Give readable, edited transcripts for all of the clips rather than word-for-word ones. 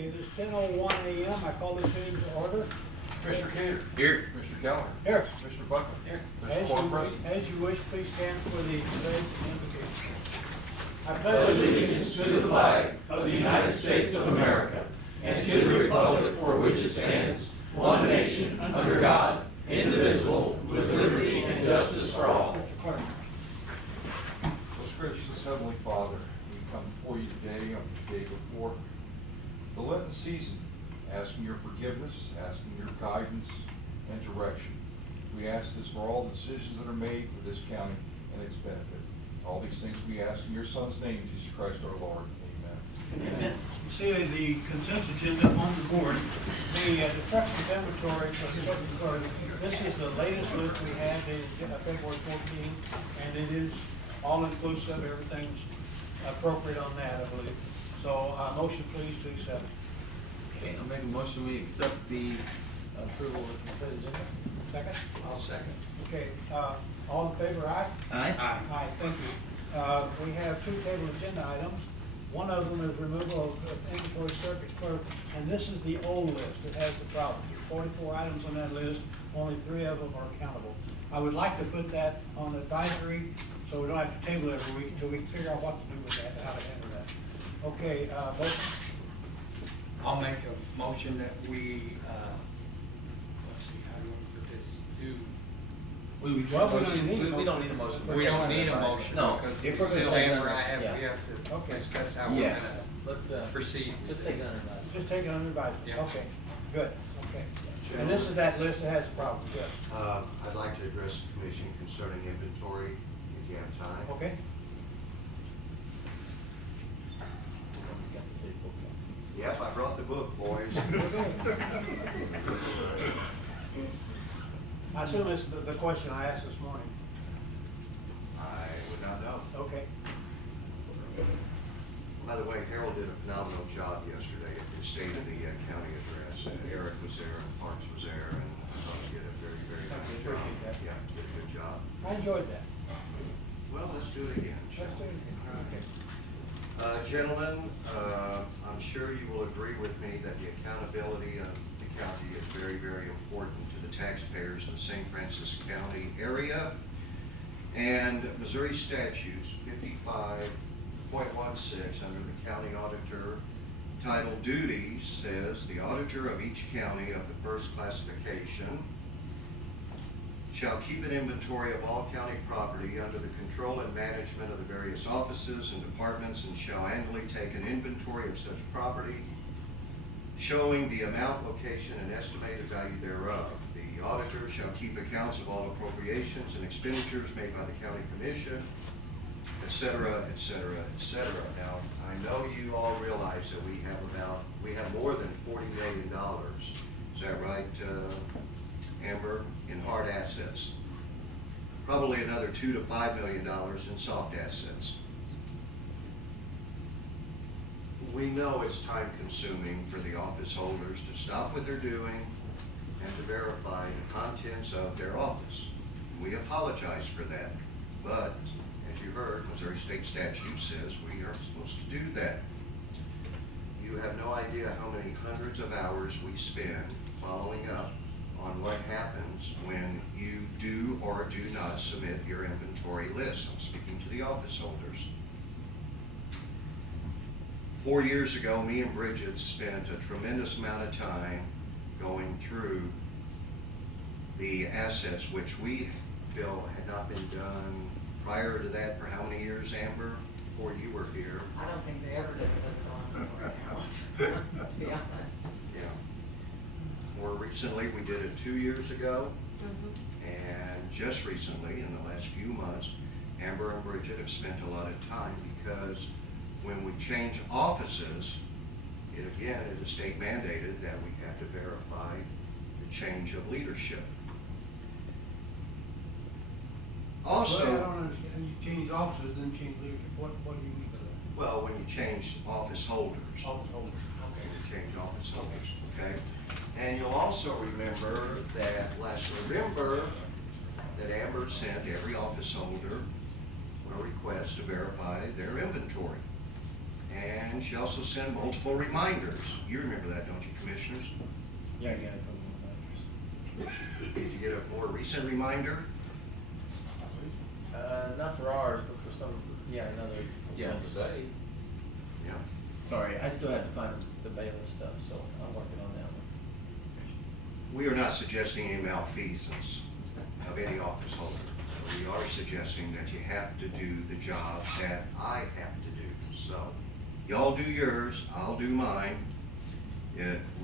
Okay, it is 10:01 a.m. I call this meeting to order. Commissioner Cater. Here. Commissioner Keller. Here. Commissioner Buckman. Here. Mr. Court President. As you wish, please stand for the pledge and invocation. I pledge allegiance to the flag of the United States of America and to the republic for which it stands, one nation, under God, indivisible, with liberty and justice for all. Mr. Clerk. Most gracious Heavenly Father, we come before you today on the day before the Lenten season, asking your forgiveness, asking your guidance and direction. We ask this for all the decisions that are made for this county and its benefit. All these things we ask in your Son's name, Jesus Christ our Lord. Amen. Amen. You see the consent agenda on the board. The destructions inventory for the circuit clerk. This is the latest list we had dated February 14, and it is all inclusive. Everything's appropriate on that, I believe. So, motion please to accept. Okay, I'll make a motion, we accept the approval of the consent agenda. Second? I'll second. Okay, all in favor, aye? Aye. Aye, thank you. We have two table agenda items. One of them is removal of inventory circuit clerk, and this is the old list. It has the problems. There's 44 items on that list, only 3 of them are accountable. I would like to put that on advisory, so we don't have to table it every week until we can figure out what to do with that, how to handle that. Okay, motion? I'll make a motion that we, let's see, how do you want to put this, We don't need a motion. we don't need a motion. No, Because if we're gonna still take it Amber, under- I have, yeah. we have to Okay. discuss how we're Yes, gonna let's, proceed. with just this. take it under advisement. Just take it under advisement. Yeah. Okay, good, okay. And this is that list that has the problems, yes. I'd like to address the commission concerning inventory, if you have time. Okay? Yep, I brought the book, boys. I assume this is the question I asked this morning. I would not know. Okay. By the way, Harold did a phenomenal job yesterday at the State of the County Address. Eric was there, and Parks was there, and I thought he did a very, very Thank you, nice job. appreciate that. Yeah, he did a good job. I enjoyed that. Well, let's do it again, shall Let's do we? it. Okay. Gentlemen, I'm sure you will agree with me that the accountability of the county is very, very important to the taxpayers of the St. Francis County area. And Missouri statutes 55.16 under the county auditor title duties says the auditor of each county of the first classification shall keep an inventory of all county property under the control and management of the various offices and departments, and shall annually take an inventory of such property, showing the amount, location, and estimated value thereof. The auditor shall keep accounts of all appropriations and expenditures made by the county commission, et cetera, et cetera, et cetera. Now, I know you all realize that we have more than $40 million. Is that right, Amber, in hard assets? Probably another $2 to $5 million in soft assets. We know it's time consuming for the office holders to stop what they're doing and to verify the contents of their office. We apologize for that, but as you heard, Missouri state statute says we are supposed to do that. You have no idea how many hundreds of hours we spend following up on what happens when you do or do not submit your inventory list. I'm speaking to the office holders. 4 years ago, me and Bridget spent a tremendous amount of time going through the assets which we feel had not been done prior to that for how many years, Amber, before you were here? I don't think they ever did a physical inventory now, to be honest. Yeah. More recently, we did it 2 years ago, and just recently, in the last few months, Amber and Bridget have spent a lot of time because when we change offices, it again is state mandated that we have to verify the change of leadership. Also, Well, I don't understand. You change officers, then change leadership. What do you mean by that? well, when you change office holders. Office holders. Okay, we change office holders, okay? And you'll also remember that last November, that Amber sent every office holder a request to verify their inventory. And she also sent multiple reminders. You remember that, don't you, commissioners? Yeah, yeah. Did you get a more recent reminder? Not for ours, but for some, yeah, another. Yes. Say. Yeah. Sorry, I still have to find the bailiff stuff, so I'm working on that one. We are not suggesting any malfeasance of any office holder. We are suggesting that you have to do the job that I have to do. So, y'all do yours, I'll do mine.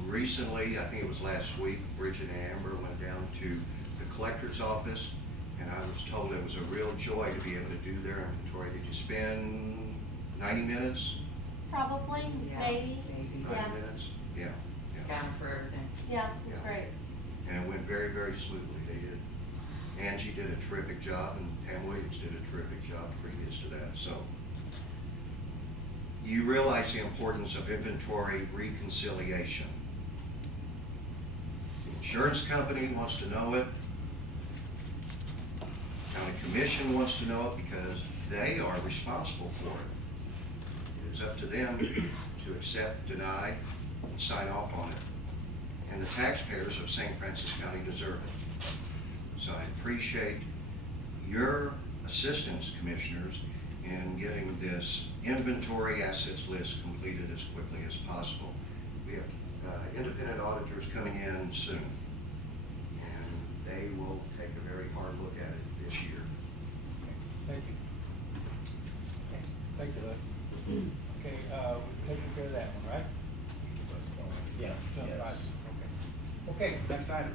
Recently, I think it was last week, Bridget and Amber went down to the collector's office, and I was told it was a real joy to be able to do their inventory. Did you spend 90 minutes? Probably, Yeah, maybe. maybe. 90 Yeah. minutes? Yeah, yeah. Counting for everything. Yeah, it's Yeah. great. And it went very, very smoothly. They did. Angie did a terrific job, and Pam Williams did a terrific job previous to that. So you realize the importance of inventory reconciliation. The insurance company wants to know it. County Commission wants to know it because they are responsible for it. It is up to them to accept, deny, and sign off on it. And the taxpayers of St. Francis County deserve it. So I appreciate your assistance, commissioners, in getting this inventory assets list completed as quickly as possible. We have independent auditors coming in soon, and they will take a very hard look at it this year. Thank you. Thank you, Lou. Okay, we've taken care of that one, right? Yeah, Jump right. yes. Okay, next item.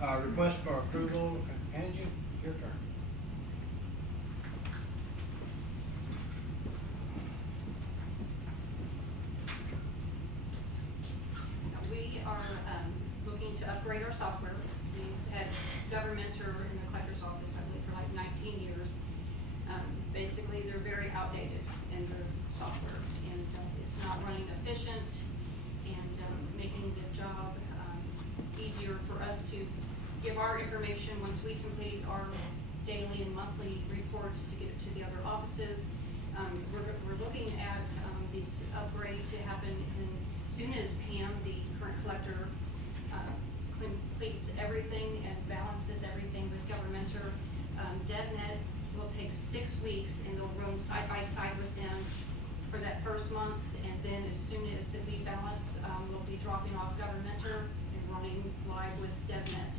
Request for approval. Angie, your turn. We are looking to upgrade our software. We've had Governmentor in the collector's office, I believe, for like 19 years. Basically, they're very outdated in their software, and it's not running efficient and making the job easier for us to give our information once we complete our daily and monthly reports to get it to the other offices. We're looking at this upgrade to happen as soon as Pam, the current collector, completes everything and balances everything with Governmentor. DevNet will take 6 weeks, and they'll run side by side with them for that first month, and then as soon as we balance, we'll be dropping off Governmentor and running live with DevNet.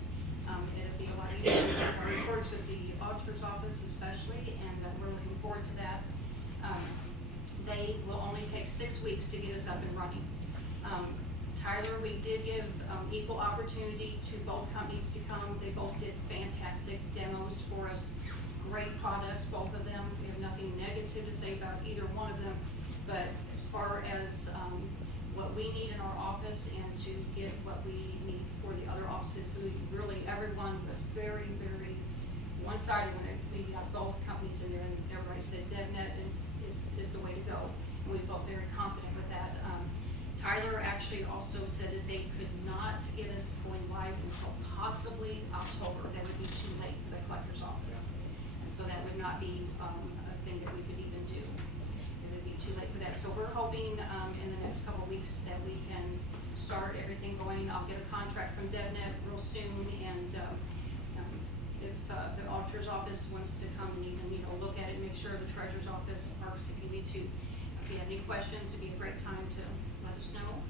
It'll be a lot easier to make our reports with the auditor's office especially, and we're looking forward to that. They will only take 6 weeks to get us up and running. Tyler, we did give equal opportunity to both companies to come. They both did fantastic demos for us. Great products, both of them. We have nothing negative to say about either one of them. But as far as what we need in our office and to get what we need for the other offices, really everyone was very, very one-sided when we got both companies in there, and everybody said DevNet is the way to go. And we felt very confident with that. Tyler actually also said that they could not get us going live until possibly October. That would be too late for the collector's office. And so that would not be a thing that we could even do. It would be too late for that. So we're hoping in the next couple of weeks that we can start everything going. I'll get a contract from DevNet real soon, and if the auditor's office wants to come and even, look at it, make sure the treasurer's office works if you need to. If you have any questions, it'd be a great time to let us know.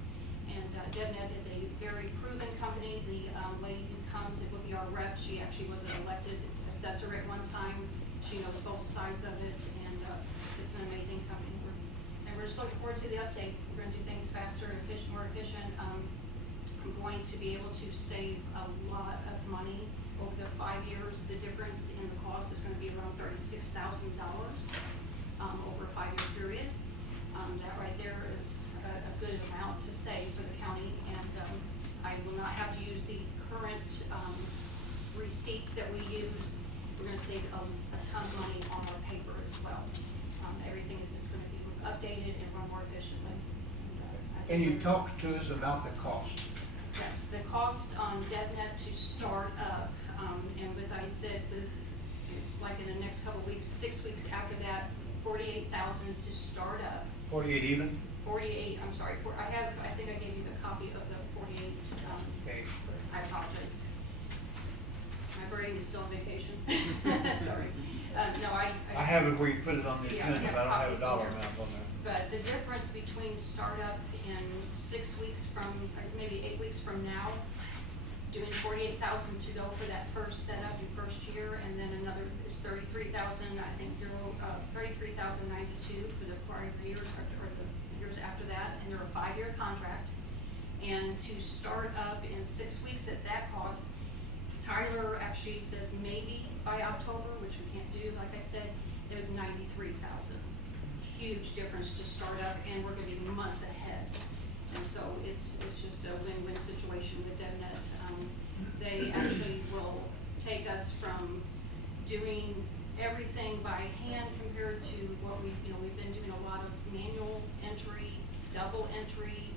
And DevNet is a very proven company. The lady who comes, it will be our rep. She actually was an elected assessor at one time. She knows both sides of it, and it's an amazing company. And we're just looking forward to the update. We're going to do things faster, more efficient. I'm going to be able to save a lot of money over the 5 years. The difference in the cost is going to be around $36,000 over a 5-year period. That right there is a good amount to save for the county, and I will not have to use the current receipts that we use. We're going to save a ton of money on our paper as well. Everything is just going to be updated and run more efficiently. Can you talk to us about the cost? Yes, the cost on DevNet to start up, and with, I said, with like in the next couple of weeks, 6 weeks after that, $48,000 to start up. 48 even? 48, I'm sorry, I think I gave you the copy of the 48, Okay. I apologize. My brain is still on vacation. Sorry. No, I have it where you put it on the Yeah, I agenda, have but I don't have a copies dollar here. amount on there. But the difference between startup and 6 weeks from, or maybe 8 weeks from now, doing 48,000 to go for that first setup in first year, and then another is 33,000, I think 33,092 for the prior years, or the years after that, and they're a 5-year contract. And to start up in 6 weeks at that cost, Tyler actually says maybe by October, which we can't do, like I said, it was 93,000. Huge difference to start up, and we're gonna be months ahead. And so it's just a win-win situation with DevNet. They actually will take us from doing everything by hand compared to what we've been doing a lot of manual entry, double entry.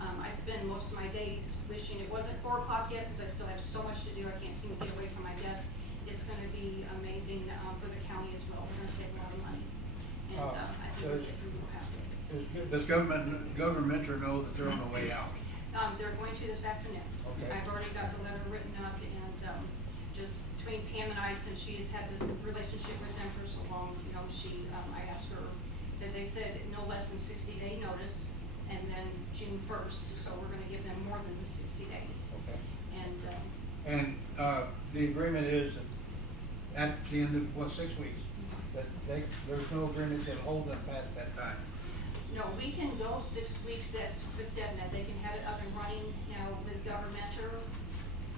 I spend most of my days wishing it wasn't 4 o'clock yet, because I still have so much to do. I can't seem to get away from my desk. It's gonna be amazing, for the county as well. We're gonna save a lot of money. And, I think we will have it. Does governmentor know that they're on the way out? They're going to this afternoon. Okay. I've already got the letter written up, and, just between Pam and I, since she has had this relationship with them for so long, I asked her, as they said, no less than 60-day notice, and then June 1st, so we're gonna give them more than the 60 days. Okay. And, The agreement is at the end of, 6 weeks? That there's no agreement that'll hold them past that time? no, we can go 6 weeks, that's with DevNet, they can have it up and running now with Governmentor.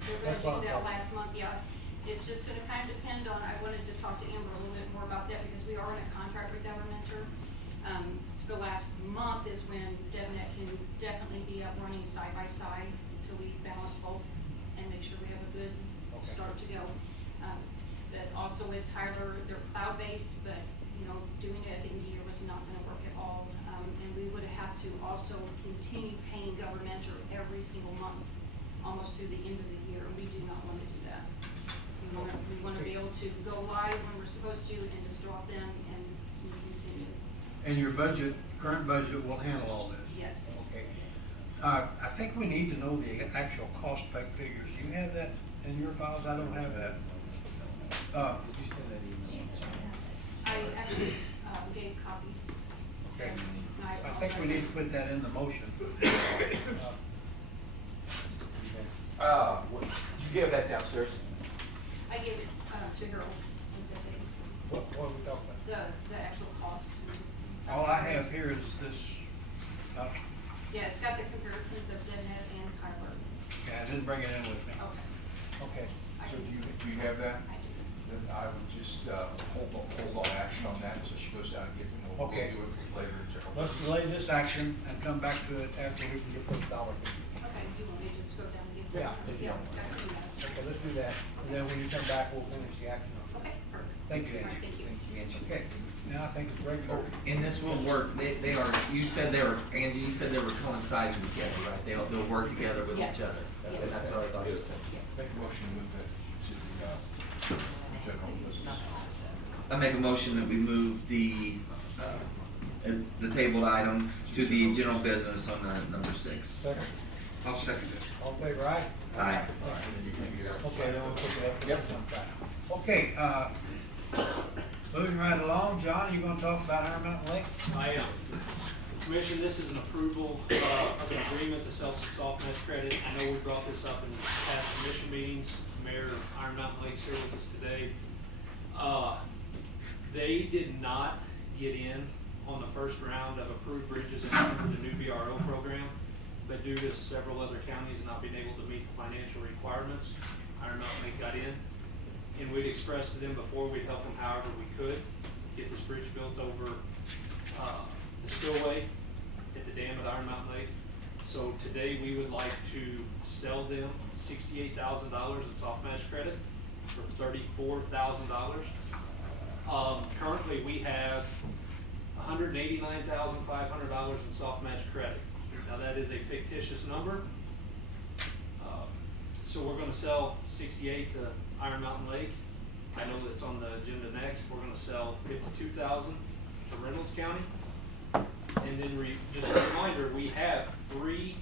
They're That's gonna what do I'm that talking. last month, yeah. It's just gonna kind of depend on, I wanted to talk to Amber a little bit more about that, because we are in a contract with Governmentor. The last month is when DevNet can definitely be up running side by side until we balance both and make sure we have a good start to go. But also with Tyler, they're cloud-based, but, doing it at the end of the year was not gonna work at all. And we would have to also continue paying Governmentor every single month, almost through the end of the year, and we do not wanna do that. We wanna be able to go live when we're supposed to and just drop them and continue. And your current budget will handle all this? Yes. Okay. I think we need to know the actual cost effect figures. Do you have that in your files? I don't have that. Did you send that email? I actually, gave copies. Okay. And I think we need to put that in the motion. Did you give that downstairs? I gave it, to Harold with the things, What are we talking about? the actual cost. All I have here is this, Yeah, it's got the comparisons of DevNet and Tyler. yeah, I didn't bring it in with me. Okay. Okay. So do you have that? I do. Then I would just, hold on action on that, so she goes down and gets it, and we'll do Okay. it later in general. Let's delay this action and come back to it after we can get those dollar figures. Okay, do you want me to just go down and get? Yeah, if you don't. I can do that. Okay, let's do that, and then when you come back, we'll finish the action on it. Okay, perfect. Thank you, All right, Angie. thank you. Okay, now I think it's regular. And this will work, they are, you said they were, Angie, you said they were coinciding together, right? They'll work together with Yes. each other. Yes. That's what I thought you said. Yes. Make a motion to move that to the, general business. I make a motion that we move the tabled item to the general business on number 6. Second, I'll second it. all in favor, aye? Aye. Okay, then we'll pick it up. Yep. Okay, moving right along, John, you gonna talk about Iron Mountain Lake? I am. Commission, this is an approval of an agreement to sell some soft mesh credit. I know we brought this up in past commission meetings. Mayor of Iron Mountain Lake's here with us today. They did not get in on the first round of approved bridges under the new BRO program, but due to several other counties not being able to meet the financial requirements, Iron Mountain Lake got in. And we'd expressed to them before we'd help them however we could get this bridge built over the spillway at the dam at Iron Mountain Lake. So today we would like to sell them $68,000 in soft match credit for $34,000. Currently we have $189,500 in soft match credit. Now that is a fictitious number. So we're gonna sell 68 to Iron Mountain Lake. I know that's on the agenda next. We're gonna sell 52,000 to Reynolds County. And then just a reminder, we have 3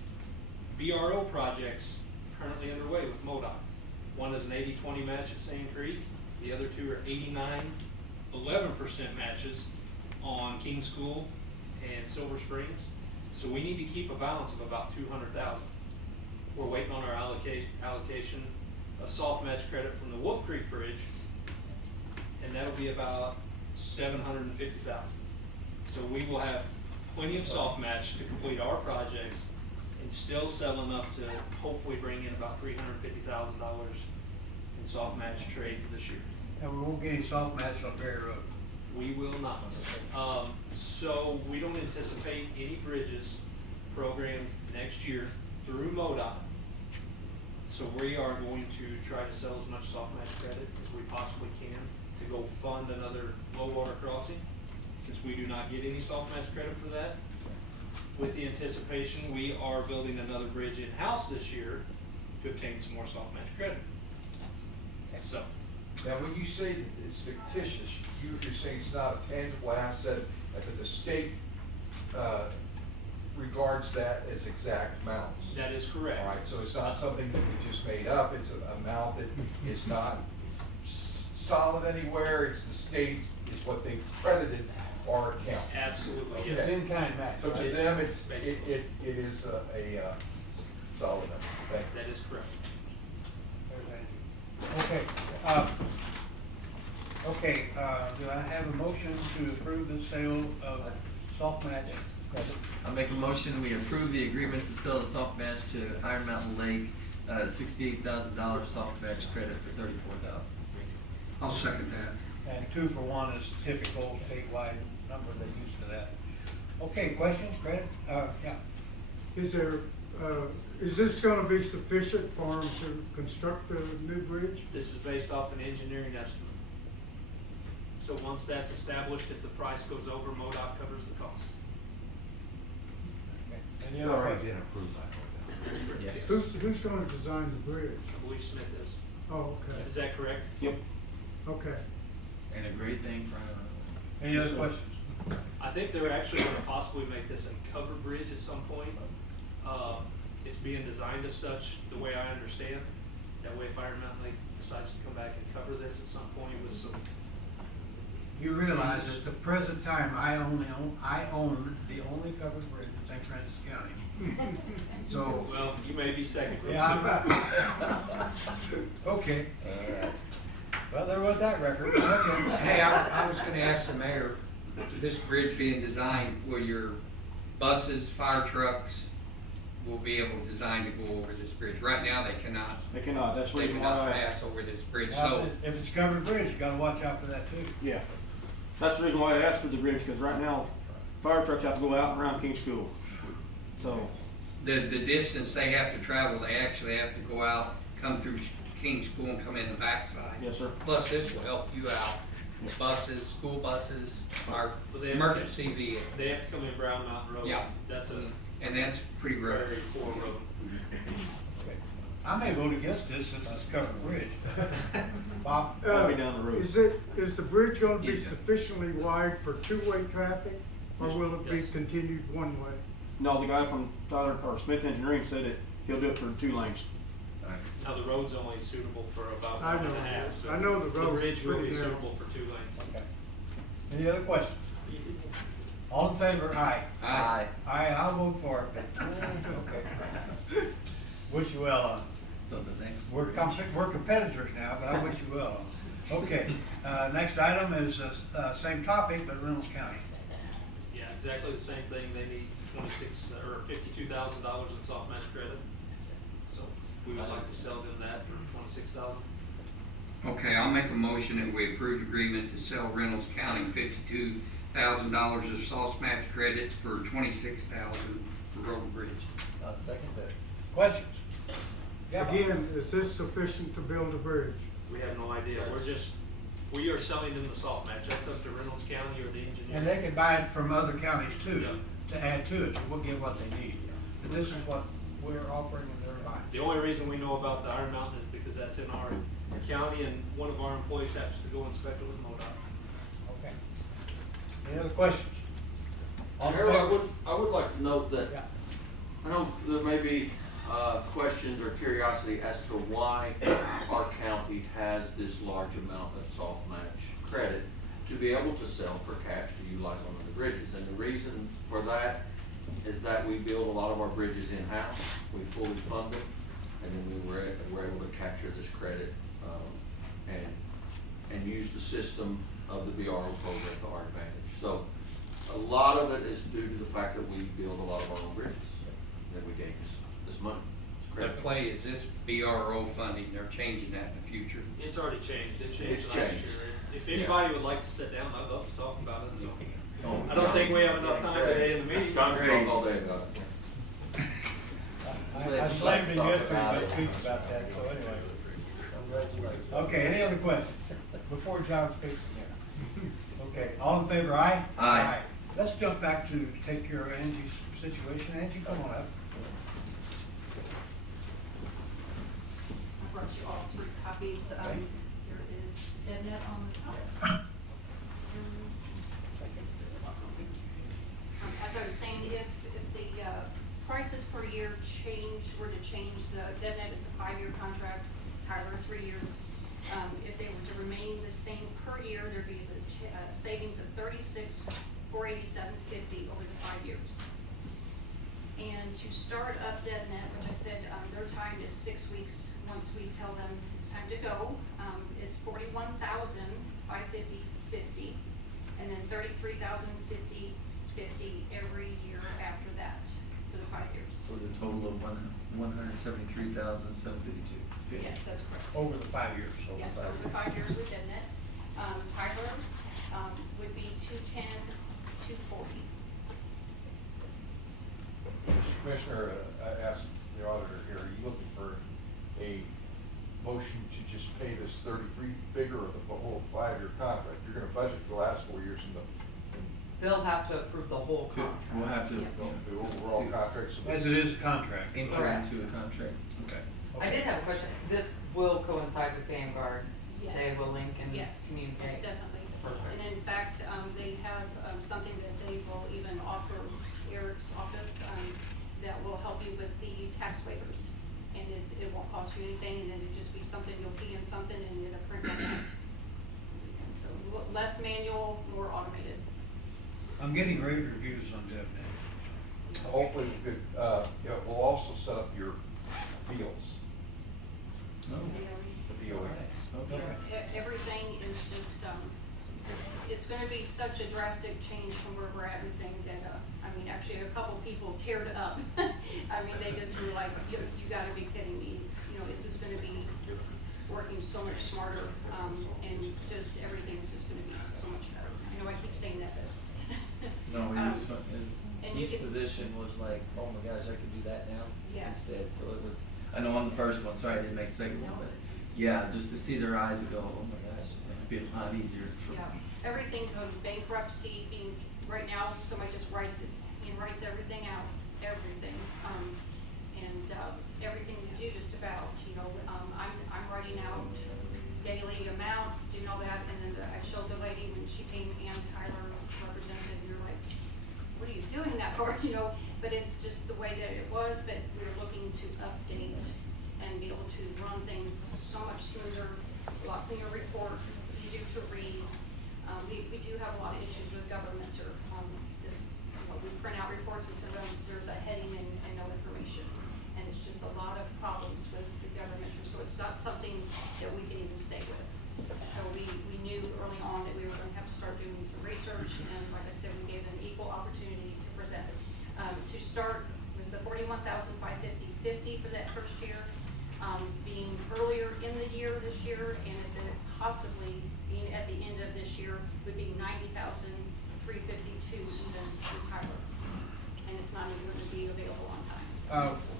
BRO projects currently underway with MoDOT. One is an 80-20 match at Sand Creek. The other 2 are 11% matches on King School and Silver Springs. So we need to keep a balance of about 200,000. We're waiting on our allocation of soft match credit from the Wolf Creek Bridge, and that'll be about 750,000. So we will have plenty of soft match to complete our projects and still sell enough to hopefully bring in about $350,000 in soft match trades this year. And we won't get any soft match on Berry Road. We will not. So we don't anticipate any bridges programmed next year through MoDOT. So we are going to try to sell as much soft match credit as we possibly can to go fund another low water crossing, since we do not get any soft match credit for that. With the anticipation, we are building another bridge in-house this year to obtain some more soft match credit. So, Now, when you say that it's fictitious, you're saying it's not a tangible asset, and that the state regards that as exact amounts. that is correct. All right, so it's not something that we just made up, it's an amount that is not solid anywhere, it's the state, is what they've credited our account. Absolutely, Okay. It's yes. in-kind match. So to right? them, it Basically. is a solid amount. Thank you. That is correct. Okay, do I have a motion to approve the sale of soft match credit? I'll make a motion, we approve the agreement to sell the soft match to Iron Mountain Lake, $68,000 soft match credit for $34,000. I'll second that. And 2 for 1 is typical statewide number they use for that. Okay, questions, credit? Yeah. Is this gonna be sufficient for them to construct the new bridge? This is based off an engineering estimate. So once that's established, if the price goes over, MoDOT covers the cost. Any other questions? approved by Yes. Who's gonna design the bridge? I believe Smith is. Oh, okay, Is that correct? okay. And a great thing for Any other questions? I think they're actually gonna possibly make this a covered bridge at some point. It's being designed as such, the way I understand. That way if Iron Mountain Lake decides to come back and cover this at some point with some, You realize at the present time, I own the only covered bridge in St. Francis County. So, well, you may be second. yeah, okay. Well, there was that record. Okay. Hey, I was gonna ask the mayor, this bridge being designed, will your buses, fire trucks, will be able to design to go over this bridge? Right now, they cannot. They cannot, that's the They reason cannot why, pass over this bridge, Now, so. if it's covered bridge, you gotta watch out for that too. yeah. That's the reason why I asked for the bridge, because right now, fire trucks have to go out and around King School. So, The distance they have to travel, they actually have to go out, come through King School and come in the backside. yes, sir. Plus, this will help you out. Buses, school buses, our Well, they have- emergency vehicle, They have to come in Brown Mountain Road. Yeah. That's a and that's pretty rough. very poor road. Okay. I may vote against this since it's covered bridge. Bob? That'll be down the road. Is the bridge gonna be Yes, sir. sufficiently wide for two-way traffic, or will it be Yes. continued one way? No, the guy from Tyler, or Smith Engineering said that he'll do it for 2 lanes. Now, the road's only suitable for about I 1.5. know. I know the road's bridge will be pretty narrow. suitable for 2 lanes. Okay. Any other questions? All in favor? Aye. Aye. Aye, I'll vote for it. Okay. Wish you well on it. So the next. We're competitors now, but I wish you well. Okay, next item is, same topic, but Reynolds County. Yeah, exactly the same thing. They need $52,000 in soft match credit. So we would like to sell them that for $26,000. Okay, I'll make a motion that we approve agreement to sell Reynolds County $52,000 of soft match credits for $26,000 for Road Bridge. I'll second that. Questions? Yeah, Bob? Again, is this sufficient to build a bridge? We have no idea. We are selling them the soft match. That's up to Reynolds County or the engineer. And they can buy it from other counties too, Yeah. to add to it, so we'll get what they need. And this is what we're offering and they're buying. The only reason we know about the Iron Mountain is because that's in our county and one of our employees has to go inspect it with MoDOT. Okay. Any other questions? All in Harold, favor? I would like to note that, Yeah. I know there may be, questions or curiosity as to why our county has this large amount of soft match credit to be able to sell for cash to utilize on the bridges. And the reason for that is that we build a lot of our bridges in-house, we fully fund them, and then we're able to capture this credit, and use the system of the BRO program to our advantage. So a lot of it is due to the fact that we build a lot of our own bridges, that we gain this money. It's The credit. play is this BRO funding, they're changing that in the future. It's already changed, it changed It's last changed. year. If anybody would like to sit down, I'd love to talk about it, so. Oh, I don't think we have enough time today in the meeting. Time to talk all day about it. I slammed in good for you, but speaks about that, so anyway. Okay, any other questions before John speaks again? Okay, all in favor, aye? Aye. Let's jump back to take care of Angie's situation. Angie, come on up. I brought you all 3 copies. There is DevNet on the top. As I was saying, if the prices per year were to change, the DevNet is a 5-year contract, Tyler 3 years. If they were to remain the same per year, there'd be a savings of $36,487.50 over the 5 years. And to start up DevNet, which I said their time is 6 weeks once we tell them it's time to go, is $41,550.50, and then $33,050.50 every year after that for the 5 years. For the total of $173,752. Yes, that's correct. Over the 5 years. Yes, over the 5 years with DevNet. Tyler would be $210,240. Mr. Commissioner, I asked the auditor here, are you looking for a motion to just pay this 33 figure or the whole 5-year contract? You're gonna budget the last 4 years in They'll have to approve the whole We'll contract. have to. the overall contract. So As it is a contract. Enter Correct. into a contract. Okay. I did have a question. This will coincide with Vanguard. Yes. They will link and Yes, communicate. most definitely. Perfect. And in fact, they have something that they will even offer Eric's office that will help you with the tax waivers. And it won't cost you anything, and it'll just be something, you'll key in something and it'll print on that. And so less manual, more automated. I'm getting rave reviews on DevNet. hopefully we could, we'll also set up your appeals, Oh, the BOE. okay. Everything is just, it's gonna be such a drastic change from where we're at and things that, I mean, actually a couple people teared up. I mean, they just were like, you gotta be kidding me. You know, it's just gonna be working so much smarter, and just everything's just gonna be so much better. I know I keep saying that, but. No, Um, it was fun. and you Each can- position was like, oh my gosh, I could do that now Yes. instead. So it was, I know on the first one, sorry I didn't make the second one, No. but yeah, just to see their eyes and go, oh my gosh, it'd be a lot easier for Yeah, me. everything from bankruptcy, being, right now, somebody just writes it, writes everything out, everything. Everything we do just about, I'm writing out daily amounts, doing all that, and then I showed the lady when she came, Ann Tyler represented, and you're like, what are you doing that for, But it's just the way that it was, but we're looking to update and be able to run things so much smoother, a lot cleaner reports, easier to read. We do have a lot of issues with government or, we print out reports and sometimes there's a heading and no information. And it's just a lot of problems with the government, so it's not something that we can even stay with. So we knew early on that we were gonna have to start doing some research, and like I said, we gave them equal opportunity to present. To start was the $41,550 for that first year, being earlier in the year this year, and then possibly being at the end of this year would be $90,352 even for Tyler. And it's not even going to be available on time.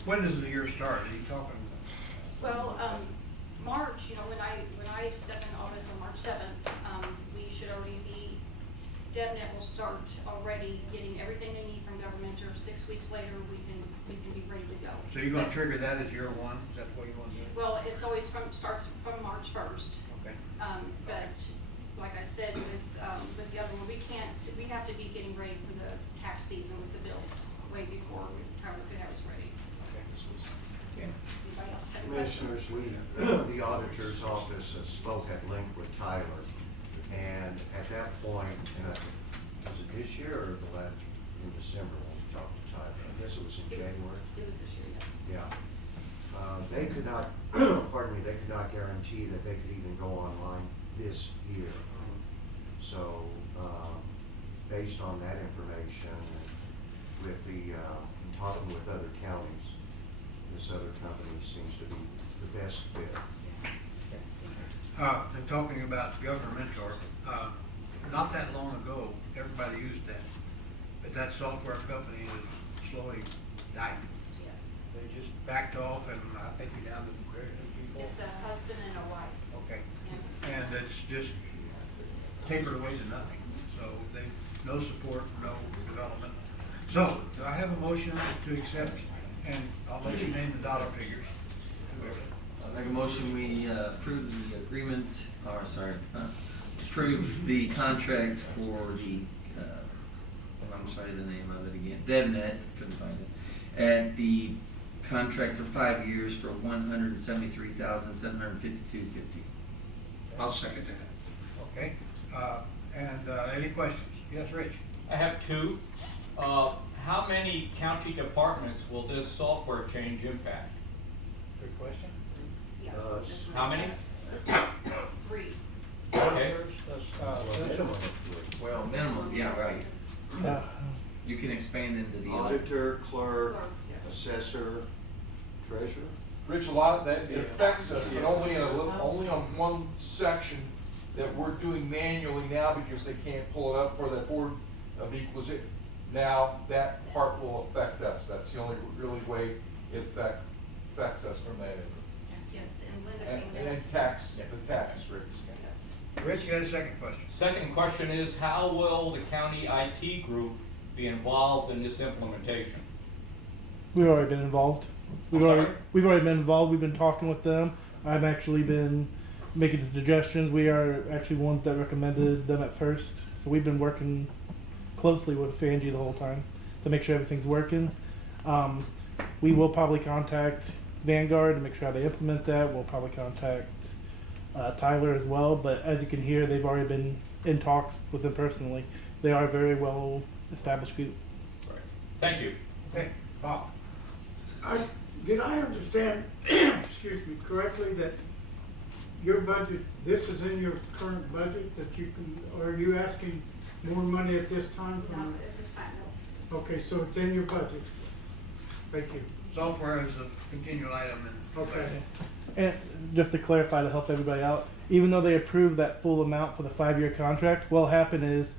When does the year start? Are you talking? Well, March, when I step in office on March 7th, we should already be, DevNet will start already getting everything they need from government, or 6 weeks later, we can be ready to go. So you're gonna trigger that as year one? Is that what you want to do? Well, it's always starts from March 1st. Okay. But like I said, with the other one, we have to be getting ready for the tax season with the bills, way before Tyler could have us ready. Anybody else have any questions? Commissioners, the auditor's office spoke at length with Tyler, and at that point, was it this year or the last, in December when we talked to Tyler? I guess it was in January. It was this year, yes. Yeah. They could not, pardon me, they could not guarantee that they could even go online this year. So, based on that information, with the, talking with other counties, this other company seems to be the best fit. And talking about governmentor, not that long ago, everybody used that, but that software company is slowly dying. Yes. They just backed off, and I think you're down to very few people. It's a husband and a wife. Okay, and it's just tapered away to nothing, so they, no support, no development. So, do I have a motion to accept, and I'll let you name the dollar figures, whoever. I'll make a motion, we approve the agreement, or sorry, approve the contract for the, I'm sorry, the name of it again, DevNet, couldn't find it, and the contract for 5 years for $173,752.50. I'll second that. Okay, and any questions? Yes, Rich? I have two. How many county departments will this software change impact? Good question. Yeah. this was, How many? 3. Okay. Well, minimum, yeah, right. Yes. You can expand into the other. Auditor, clerk, Clerk, yeah. assessor, treasurer? Rich, a lot of that, it affects us, but only in only on one section that we're doing manually now because they can't pull it up for the Board of Equalization. Now, that part will affect us. That's the only really way it affects us from that end. Yes, and Linda And, came and down. tax, the tax rates. Yes. Rich, you had a second question? Second question is, how will the county IT group be involved in this implementation? We've already been involved. I'm sorry? We've already been involved. We've been talking with them. I've actually been making the suggestions. We are actually ones that recommended them at first. So we've been working closely with Angie the whole time to make sure everything's working. We will probably contact Vanguard to make sure how they implement that. We'll probably contact Tyler as well. But as you can hear, they've already been in talks with them personally. They are a very well established group. Thank you. Okay, Bob? Did I understand, excuse me, correctly, that your budget, this is in your current budget, that you can, or are you asking more money at this time? Not at this time, no. Okay, so it's in your budget. Thank you. Software is a continual item in. Okay. And just to clarify to help everybody out, even though they approved that full amount for the 5-year contract, what'll happen is,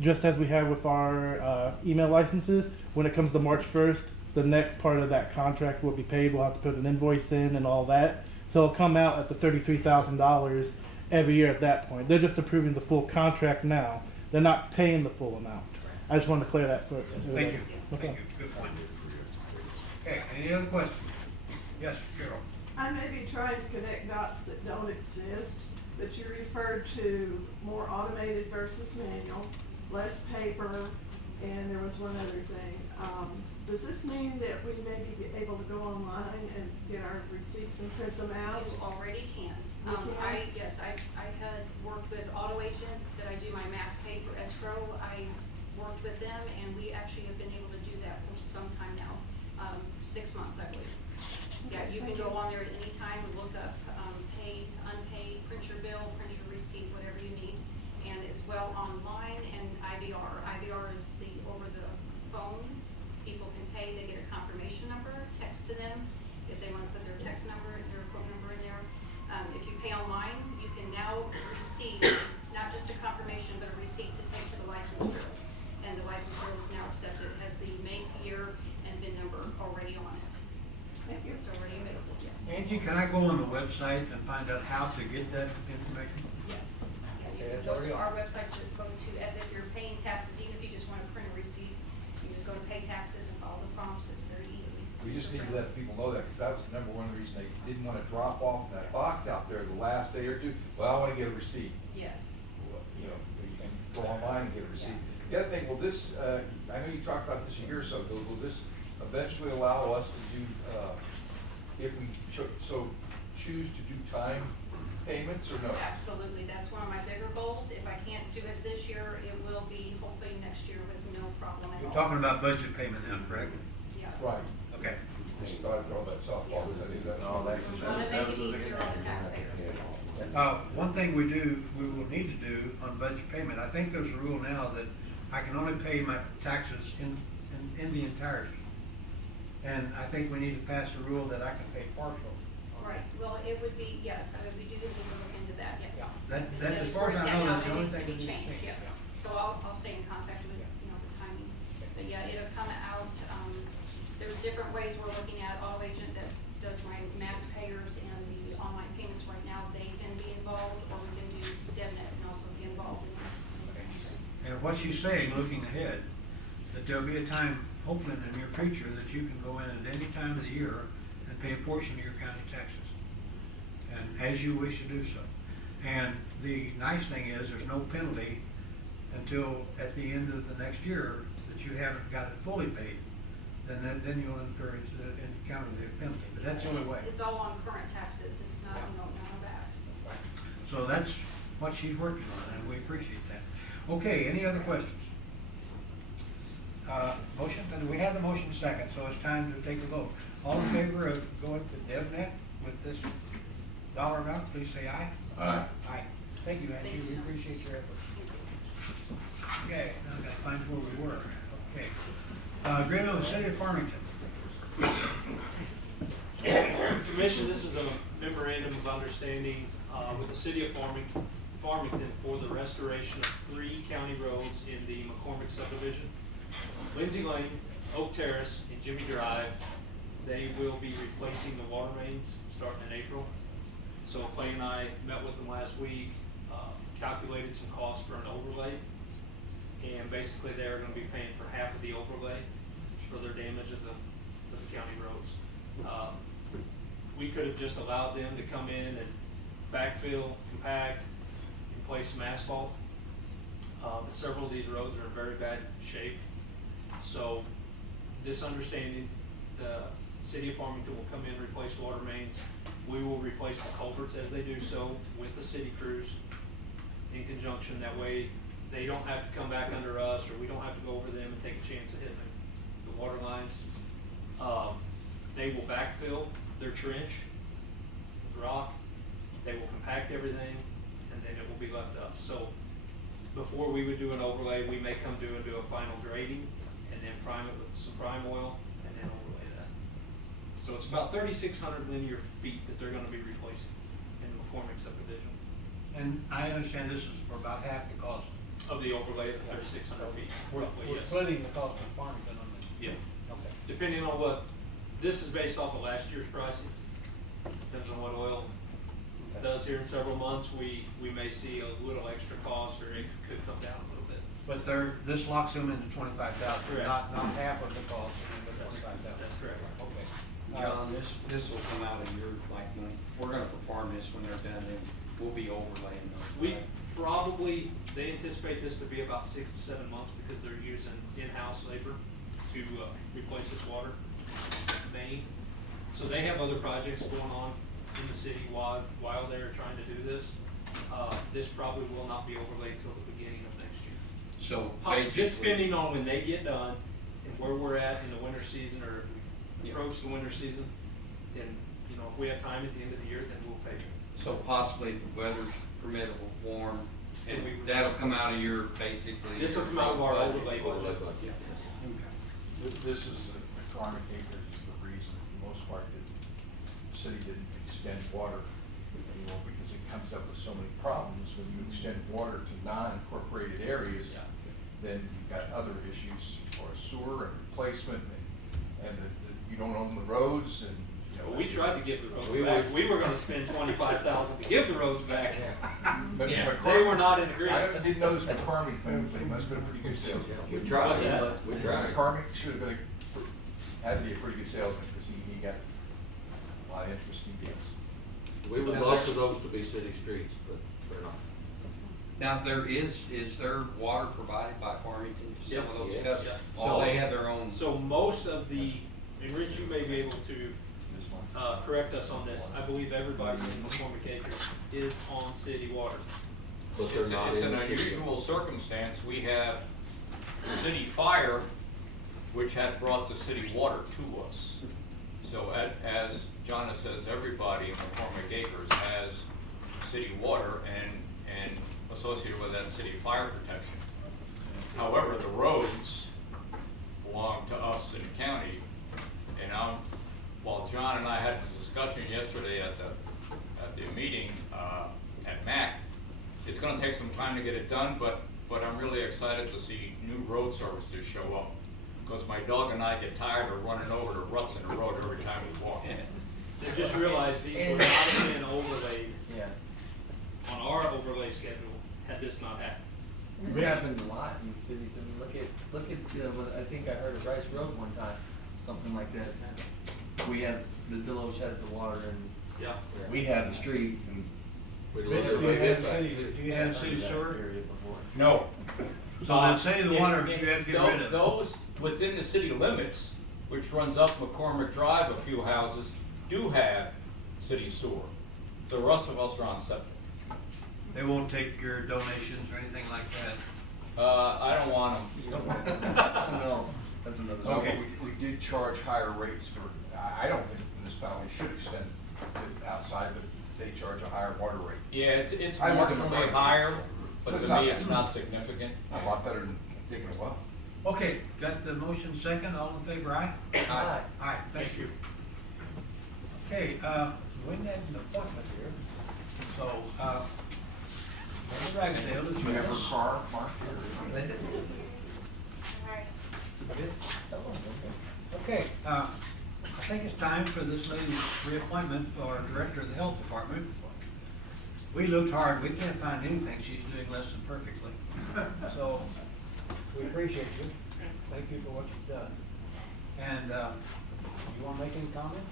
just as we have with our email licenses, when it comes to March 1st, the next part of that contract will be paid. We'll have to put an invoice in and all that. So it'll come out at the $33,000 every year at that point. They're just approving the full contract now. They're not paying the full amount. I just wanted to clear that for everybody. Thank you, thank you, good point. Okay, any other questions? Yes, Carol? I may be trying to connect dots that don't exist, but you referred to more automated versus manual, less paper, and there was one other thing. Does this mean that we may be able to go online and get our receipts and print them out? You already can. You can? Yes, I had worked with Auto Agent, that I do my mass pay for escrow. I worked with them, and we actually have been able to do that for some time now, 6 months, I believe. Yeah, you can go on there at any time and look up paid, unpaid, print your bill, print your receipt, whatever you need. And as well online and IVR. IVR is the over the phone. People can pay, they get a confirmation number, text to them if they want to put their text number and their phone number in there. If you pay online, you can now receive not just a confirmation, but a receipt to take to the license bureaus. And the license bureau is now accepted. It has the make, year, and VIN number already on it. Thank you. It's already available, yes. Angie, can I go on the website and find out how to get that information? Yes. Yeah, you Okay, can that's go already to on. our website to go to, as if you're paying taxes, even if you just want to print a receipt, you just go to pay taxes and follow the prompts. It's very easy. We just need to let people know that, because that was the number one reason they didn't want to drop off that box out there the last day or two. Well, I want to get a receipt. Yes. You know, and go online and get a receipt. The other thing, will this, I know you talked about this a year or so ago, will this eventually allow us to do, if we choose to do time payments or no? Absolutely, that's one of my bigger goals. If I can't do it this year, it will be hopefully next year with no problem at all. You're talking about budget payment now, correct? Yeah. Right. Okay. Just thought I'd throw that softball, because I knew that. No, that's- We want to make it easier on the taxpayers. One thing we will need to do on budget payment, I think there's a rule now that I can only pay my taxes in the entirety. And I think we need to pass a rule that I can pay partial. Right, well, it would be, yes, I would, we do need to look into that, yes. Yeah, that, Because as far as I know, that's the only thing it we needs need to to be change. changed, yes. So I'll stay in contact with, the timing. But yeah, it'll come out, there's different ways we're looking at. Auto agent that does my mass payers and the online payments right now, they can be involved, or we can do DebNet and also be involved in this. And what she's saying, looking ahead, that there'll be a time, hopefully in the near future, that you can go in at any time of the year and pay a portion of your county taxes. And as you wish to do so. And the nice thing is, there's no penalty until at the end of the next year that you haven't got it fully paid. Then you'll encounter the penalty, but that's the only way. It's all on current taxes, it's not, none of backs. So that's what she's working on, and we appreciate that. Okay, any other questions? Motion, and we have the motion second, so it's time to take a vote. All in favor of going to DevNet with this dollar amount, please say aye. Aye. Aye. Thank you, Angie, we appreciate your efforts. Okay, now I gotta find where we were. Okay. Agreement with the City of Farmington. Commission, this is a memorandum of understanding with the city of Farmington for the restoration of 3 county roads in the McCormick subdivision. Lindsay Lane, Oak Terrace, and Jimmy Drive, they will be replacing the water mains starting in April. So Clay and I met with them last week, calculated some costs for an overlay, and basically they're gonna be paying for half of the overlay for their damage of the county roads. We could have just allowed them to come in and backfill, compact, and place some asphalt. But several of these roads are in very bad shape. So this understanding, the city of Farmington will come in and replace water mains. We will replace the culverts as they do so with the city crews in conjunction. That way they don't have to come back under us, or we don't have to go over them and take a chance of hitting the water lines. They will backfill their trench with rock. They will compact everything, and then it will be left to us. So before we would do an overlay, we may come do a final grading, and then prime it with some prime oil, and then overlay that. So it's about 3,600 linear feet that they're gonna be replacing in the McCormick subdivision. And I understand this is for about half the cost. Of the overlay of 3,600 feet, roughly, We're yes. splitting the cost of Farmington on this. Yeah. Okay. Depending on what, this is based off of last year's pricing. Depends on what oil does here in several months. We may see a little extra cost, or it could come down a little bit. But this locks them into 25,000, Correct. not half of the cost, but 25,000. That's correct. Okay. John, this will come out of your, like, when we're gonna perform this when they're done, and we'll be overlaying those. We right? probably, they anticipate this to be about 6 to 7 months, because they're using in-house labor to replace this water main. So they have other projects going on in the city while they're trying to do this. This probably will not be overlaid till the beginning of next year. So Just basically, depending on when they get done and where we're at in the winter season, or if we approach the winter season, then, if we have time at the end of the year, then we'll pay it. so possibly if the weather's permittable, warm, and And we- that'll come out of your, basically. This will come out of our overlay budget. Yeah. This is the McCormick acres is the reason, for the most part, that the city didn't extend water anymore, because it comes up with so many problems. When you extend water to non-incorporated areas, then you've got other issues for sewer and replacement, and you don't own the roads, and, Well, we tried to give the roads We back. were- We were gonna spend 25,000 to give the roads back. But Yeah, McCormick- they were not in I agreement. didn't know this McCormick, but they must have been a pretty good salesman. We tried. What's that? We tried. McCormick should have been, had to be a pretty good salesman, because he got a lot of interesting deals. We would love for those to be city streets, but they're not. Now, is there water provided by Farmington to some of those Yes, guys? yes. So they have their own. So most of the, and Rich, you may be able to correct us on this, I believe everybody in McCormick Acres is on city water. But they're not It's in an the city. unusual circumstance. We have city fire, which had brought the city water to us. So as Jonna says, everybody in McCormick Acres has city water and associated with that city fire protection. However, the roads belong to us in the county. And while John and I had this discussion yesterday at the meeting at MAC, it's gonna take some time to get it done, but I'm really excited to see new road services show up. Because my dog and I get tired of running over the ruts in the road every time we walk in. So just realize these would not have been overlaid Yeah. on our overlay schedule had this not happened. This happens a lot in cities. I mean, look at what I think I heard of Rice Road one time, something like that. We have, the Deloach has the water and Yeah. we have the streets and. Rich, do you have city sewer? No. So then say the water that you have to get rid of. Those within the city limits, which runs up McCormick Drive, a few houses, do have city sewer. The rest of us are on septic. They won't take your donations or anything like that? I don't want them. You don't want No, that's another story. Okay. We did charge higher rates for, I don't think the municipality should extend to outside, but they charge a higher water rate. Yeah, it's I live in marginally McCormick. higher, but It's to not me, bad. it's not significant. A lot better than taking a well. Okay, got the motion second, all in favor, aye? Aye. Aye, thank you. Okay, we had an appointment here, so, Linda Ragsdale is Do you have her yours. car marked here? Okay, I think it's time for this lady's reappointment for Director of the Health Department. We looked hard, we can't find anything she's doing less than perfectly. So, we appreciate you. Thank you for what you've done. And, you wanna make any comments?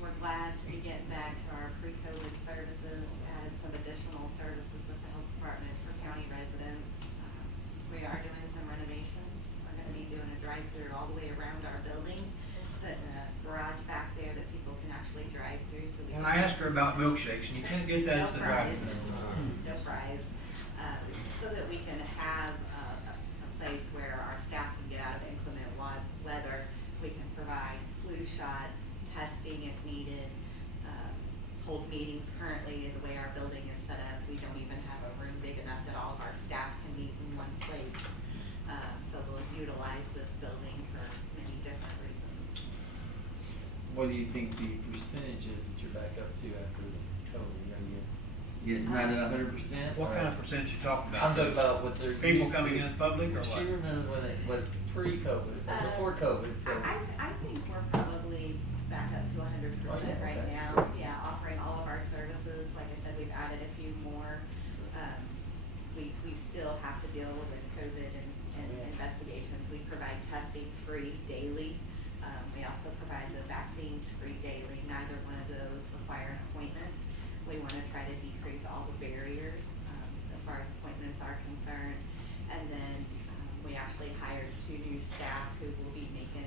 We're glad to be getting back to our pre-COVID services, added some additional services at the health department for county residents. We are doing some renovations. We're gonna be doing a drive-through all the way around our building, putting a garage back there that people can actually drive through, so we And can. I asked her about milkshakes, and you can't get that at the drive-thru. No fries, so that we can have a place where our staff can get out of inclement weather. We can provide flu shots, testing if needed, hold meetings. Currently, the way our building is set up, we don't even have a room big enough that all of our staff can meet in one place. So we'll utilize this building for many different reasons. What do you think the percentage is that you're back up to after the COVID? Are you getting not at 100%? What kind of percentage you talking about? I'm talking about what they're People used coming to. in public or She what? remembers when it was pre-COVID, before COVID, so. I think we're probably back up to 100% Oh, yeah, right okay, now. good. Yeah, offering all of our services. Like I said, we've added a few more. We still have to deal with COVID and investigations. We provide testing free daily. We also provide the vaccines free daily. Neither one of those require an appointment. We want to try to decrease all the barriers as far as appointments are concerned. And then we actually hired 2 new staff who will be making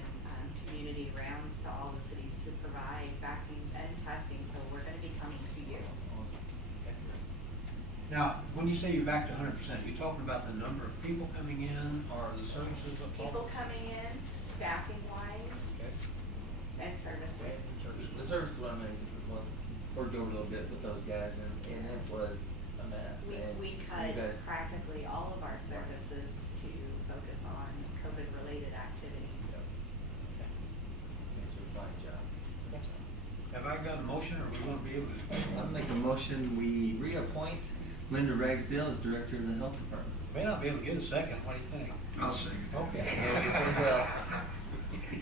community rounds to all the cities to provide vaccines and testing. So we're going to be coming to you. Now, when you say you're back to 100%, you talking about the number of people coming in or the services of People coming in, staffing wise, and services. The service one, I mean, worked over a little bit with those guys and it was a mess. And We you cut guys- practically all of our services to focus on COVID related activities. Thanks for a fine job. Have I got a motion or we gonna be able to? I'll make a motion, we reappoint Linda Ragsdale as Director of the Health Department. May not be able to get a second, what do you think? I'll second. Okay. Well,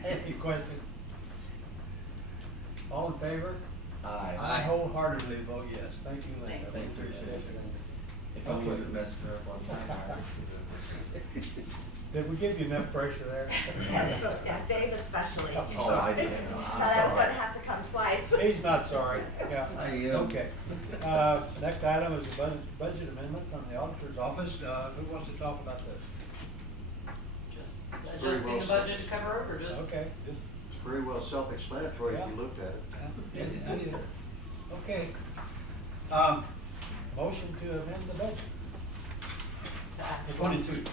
Any questions? All in favor? Aye. I wholeheartedly vote yes. Thank you, Linda. We Thank you. appreciate it. if I wasn't messing her up on time. Did we give you enough pressure there? Yeah, Dave especially. Oh, I didn't know. I'm Thought I was sorry. gonna have to come twice. He's not sorry, yeah. I am. Okay. Next item is the budget amendment from the auditor's office. Who wants to talk about this? Just Very adjusting well the said. budget to cover overages. Okay, just, It's pretty well self-explanatory if you looked at it. I need it. Okay. Motion to amend the budget. To add The 22.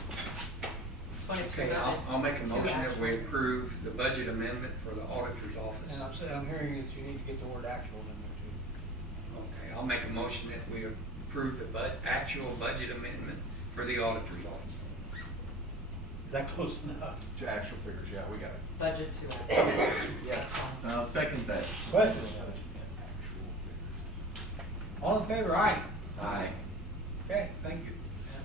22 Okay, budget. I'll make a to motion that we actual. approve the budget amendment for the auditor's office. And I'm hearing that you need to get the word actual in there too. Okay, I'll make a motion that we approve the actual budget amendment for the auditor's office. Is that close enough? To actual figures, yeah, we got it. Budget to actual. Yes. I'll second that. Question? All in favor, aye? Aye. Okay, thank you. And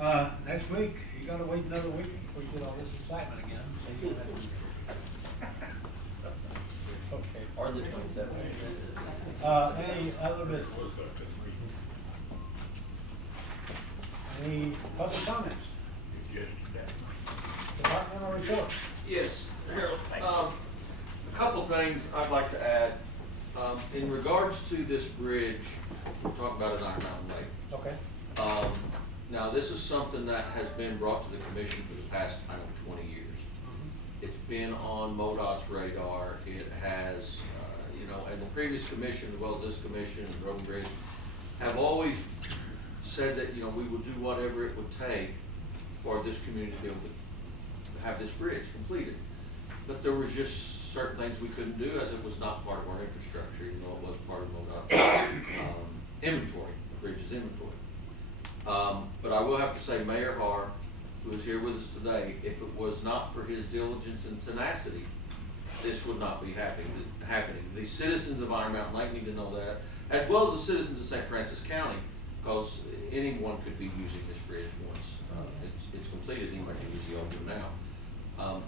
aye. Next week, you gotta wait another week before you get all this excitement again. So you okay. Or the 27th. Any other business? Any public comments? Departmental reports? Yes, Harold, a couple things I'd like to add. In regards to this bridge, we're talking about it on Iron Mountain Lake. Okay. Now, this is something that has been brought to the commission for the past, 20 years. It's been on MoDOT's radar. It has, and the previous commission, as well as this commission and Road and Bridge, have always said that, we would do whatever it would take for this community to be able to have this bridge completed. But there was just certain things we couldn't do as it was not part of our infrastructure, even though it was part of MoDOT's inventory, the bridge's inventory. But I will have to say, Mayor Har, who is here with us today, if it was not for his diligence and tenacity, this would not be happening. The citizens of Iron Mountain Lake need to know that, as well as the citizens of St. Francis County, because anyone could be using this bridge once it's completed. Anyone can use the old one now.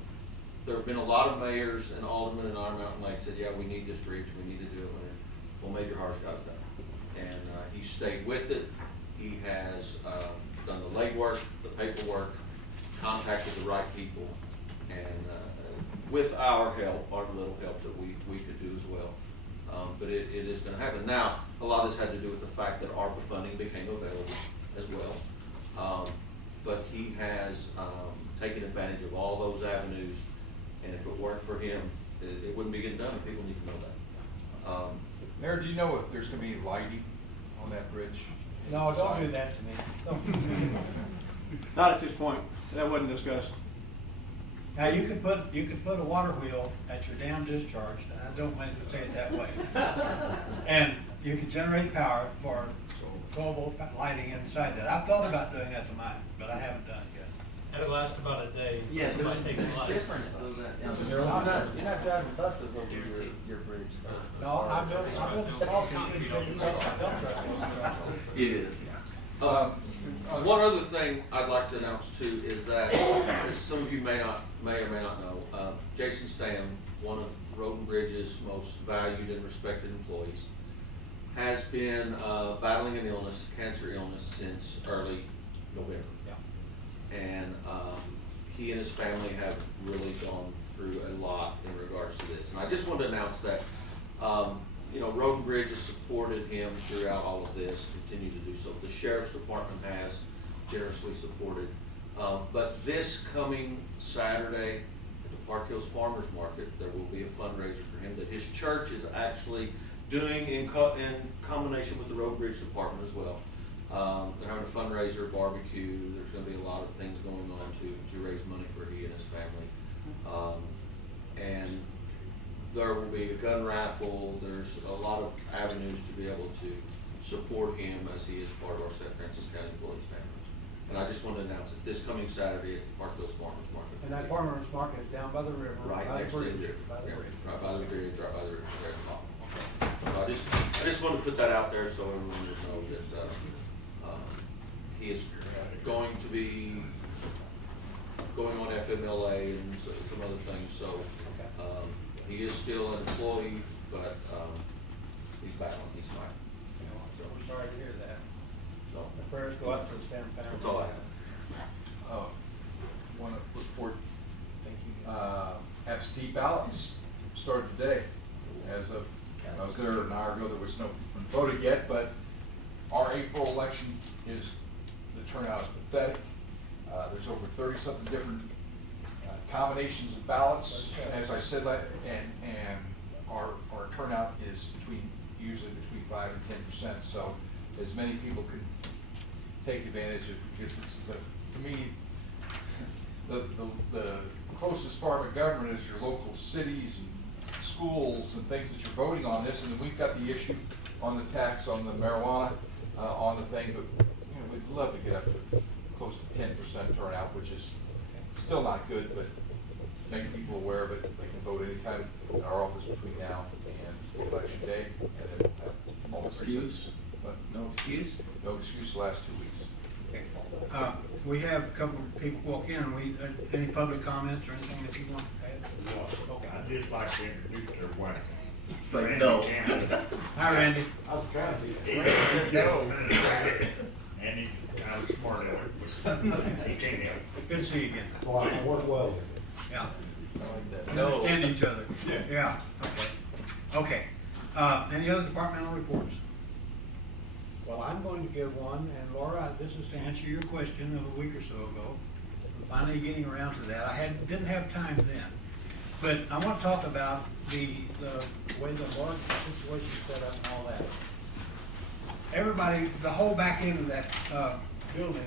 There have been a lot of mayors and aldermen in Iron Mountain Lake said, yeah, we need this bridge, we need to do it. Well, Major Har's got it done. And he stayed with it. He has done the legwork, the paperwork, contacted the right people, and with our help, our little help that we could do as well. But it is going to happen. Now, a lot of this had to do with the fact that ARPA funding became available as well. But he has taken advantage of all those avenues, and if it weren't for him, it wouldn't be getting done, and people need to know that. Mayor, do you know if there's gonna be lighting on that bridge? No, don't do that to me. Don't. Not at this point. That wasn't discussed. Now, you could put a water wheel at your dam discharge, and I don't mean to say it that way. And you could generate power for 12-volt lighting inside that. I've thought about doing that to mine, but I haven't done it yet. It'll last about a day. Yeah, there's Somebody takes a lot. difference though that. You're not driving buses over your bridge. No, I built a small dump truck. It is, yeah. One other thing I'd like to announce too is that, as some of you may or may not know, Jason Stam, one of Road and Bridge's most valued and respected employees, has been battling an illness, a cancer illness, since early November. Yeah. And he and his family have really gone through a lot in regards to this. And I just want to announce that, Road and Bridge has supported him throughout all of this, continue to do so. The Sheriff's Department has generously supported. But this coming Saturday at the Park Hills Farmers Market, there will be a fundraiser for him that his church is actually doing in combination with the Road and Bridge Department as well. They're having a fundraiser, barbecue. There's going to be a lot of things going on to raise money for he and his family. And there will be a gun raffle. There's a lot of avenues to be able to support him as he is part of our St. Francis County Employees family. And I just want to announce that this coming Saturday at the Park Hills Farmers Market. And that farmer's market is down by the river, Right by the next to the bridge. river. By the Yeah, bridge. right by the bridge, right by the river, there at the bottom. So I just want to put that out there so everyone knows that he is going to be going on FMLA and some other things. So he is still an employee, but he's battling. He's fine. So I'm sorry to hear that. So The prayers go out to the Stam family. that's all I have. Want to report, absentee ballots started today. As of When I was there an hour ago, there was no one voted yet, but our April election is, the turnout is pathetic. There's over 30-something different combinations of ballots, as I said, and our turnout is usually between 5 and 10%. So as many people can take advantage of, because it's to me, the closest form of government is your local cities and schools and things that you're voting on this, and then we've got the issue on the tax on the marijuana, on the thing, but we'd love to get up to close to 10% turnout, which is still not good, but make people aware of it. They can vote anytime in our office between now and election day, and then have all the Excuse? But No excuse? no excuse the last 2 weeks. We have a couple of people walk in. Any public comments or anything that you want to add? Okay. I'd just like to introduce their wife. It's like, no. Hi, Randy. I was trying to be. And he's kind of smart at it. He can't help it. Good to see you again. Well, I work well with him. Yeah. We No. understand each other. Yeah. Yeah, okay. Any other departmental reports? Well, I'm going to give one, and Laura, this is to answer your question of a week or so ago. I'm finally getting around to that. Didn't have time then. But I want to talk about the way the market situation is set up and all that. Everybody, the whole back end of that building,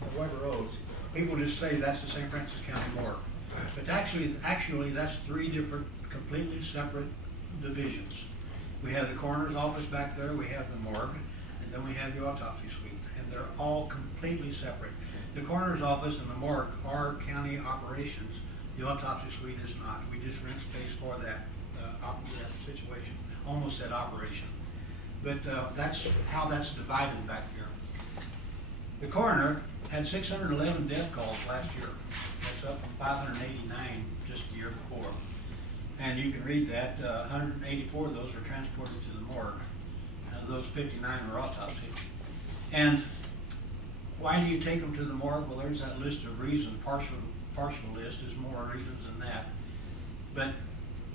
the Weber Road, people just say that's the St. Francis County morgue. But actually, that's three different, completely separate divisions. We have the coroner's office back there, we have the morgue, and then we have the autopsy suite, and they're all completely separate. The coroner's office and the morgue are county operations. The autopsy suite is not. We just rent space for that situation, almost that operation. But that's how that's divided back here. The coroner had 611 death calls last year. That's up from 589 just the year before. And you can read that, 184 of those were transported to the morgue. Those 59 were autopsy. And why do you take them to the morgue? Well, there's that list of reasons, partial list, there's more reasons than that. But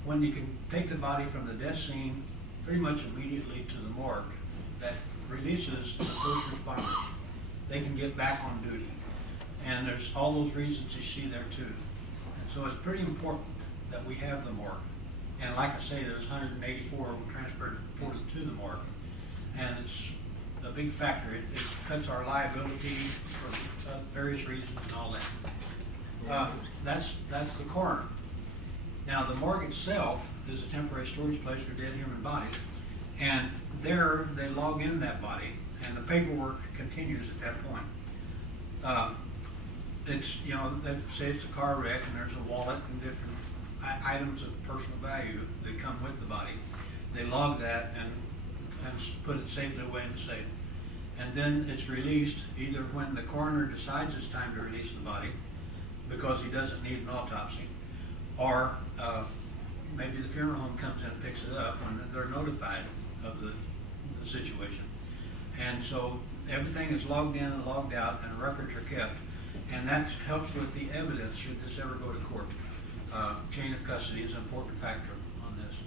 when you can take the body from the death scene pretty much immediately to the morgue, that releases the first responders. They can get back on duty. And there's all those reasons you see there too. And so it's pretty important that we have the morgue. And like I say, there's 184 were transported to the morgue. And it's a big factor. It cuts our liability for various reasons and all that. That's the coroner. Now the morgue itself is a temporary storage place for dead human bodies. And there they log in that body and the paperwork continues at that point. It's, they say it's a car wreck and there's a wallet and different items of personal value that come with the body. They log that and put it safely away in the safe. And then it's released either when the coroner decides it's time to release the body because he doesn't need an autopsy, or maybe the funeral home comes in and picks it up when they're notified of the situation. And so everything is logged in and logged out and records are kept. And that helps with the evidence should this ever go to court. Chain of custody is an important factor on this.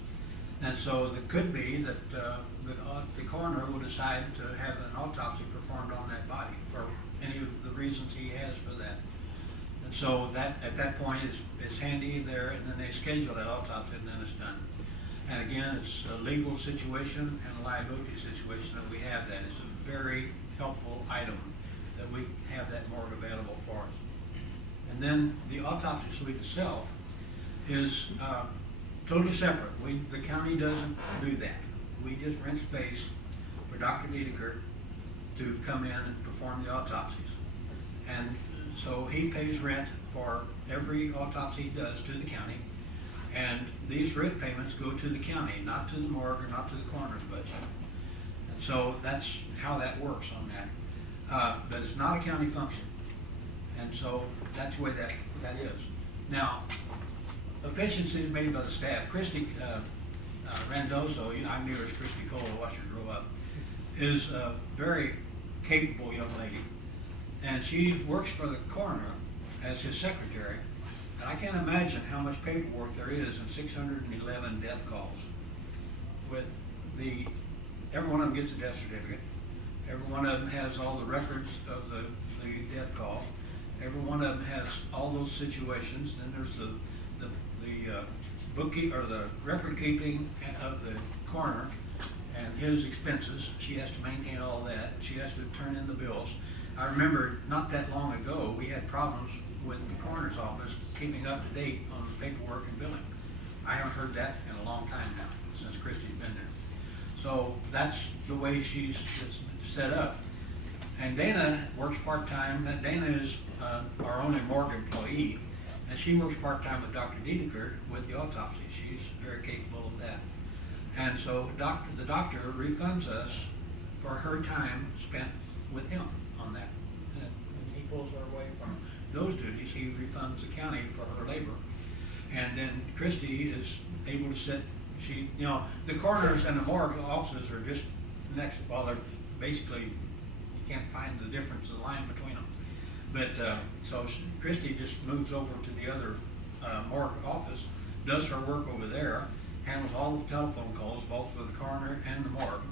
And so it could be that the coroner will decide to have an autopsy performed on that body for any of the reasons he has for that. And so that at that point it's handy there, and then they schedule that autopsy and then it's done. And again, it's a legal situation and a liability situation that we have that. It's a very helpful item that we have that morgue available for us. And then the autopsy suite itself is totally separate. The county doesn't do that. We just rent space for Dr. Dedeker to come in and perform the autopsies. And so he pays rent for every autopsy he does to the county. And these rent payments go to the county, not to the morgue or not to the coroner's budget. And so that's how that works on that. But it's not a county function. And so that's the way that is. Now, efficiency is made by the staff. Christy Randozo, I knew her as Christy Cole, I watched her grow up, is a very capable young lady. And she works for the coroner as his secretary. And I can't imagine how much paperwork there is in 611 death calls with every one of them gets a death certificate. Every one of them has all the records of the death call. Every one of them has all those situations. Then there's the bookkeep, or the record keeping of the coroner and his expenses. She has to maintain all that. She has to turn in the bills. I remember not that long ago, we had problems with the coroner's office keeping up to date on the paperwork and billing. I haven't heard that in a long time now, since Christy's been there. So that's the way it's set up. And Dana works part-time. Dana is our only morgue employee, and she works part-time with Dr. Dedeker with the autopsy. She's very capable of that. And so the doctor refunds us for her time spent with him on that. And when he pulls her away from those duties, he refunds the county for her labor. And then Christy is able to sit, the coroners and the morgue offices are just next, well, they're basically, you can't find the difference, the line between them. But, so Christy just moves over to the other morgue office, does her work over there, handles all the telephone calls, both with the coroner and the morgue,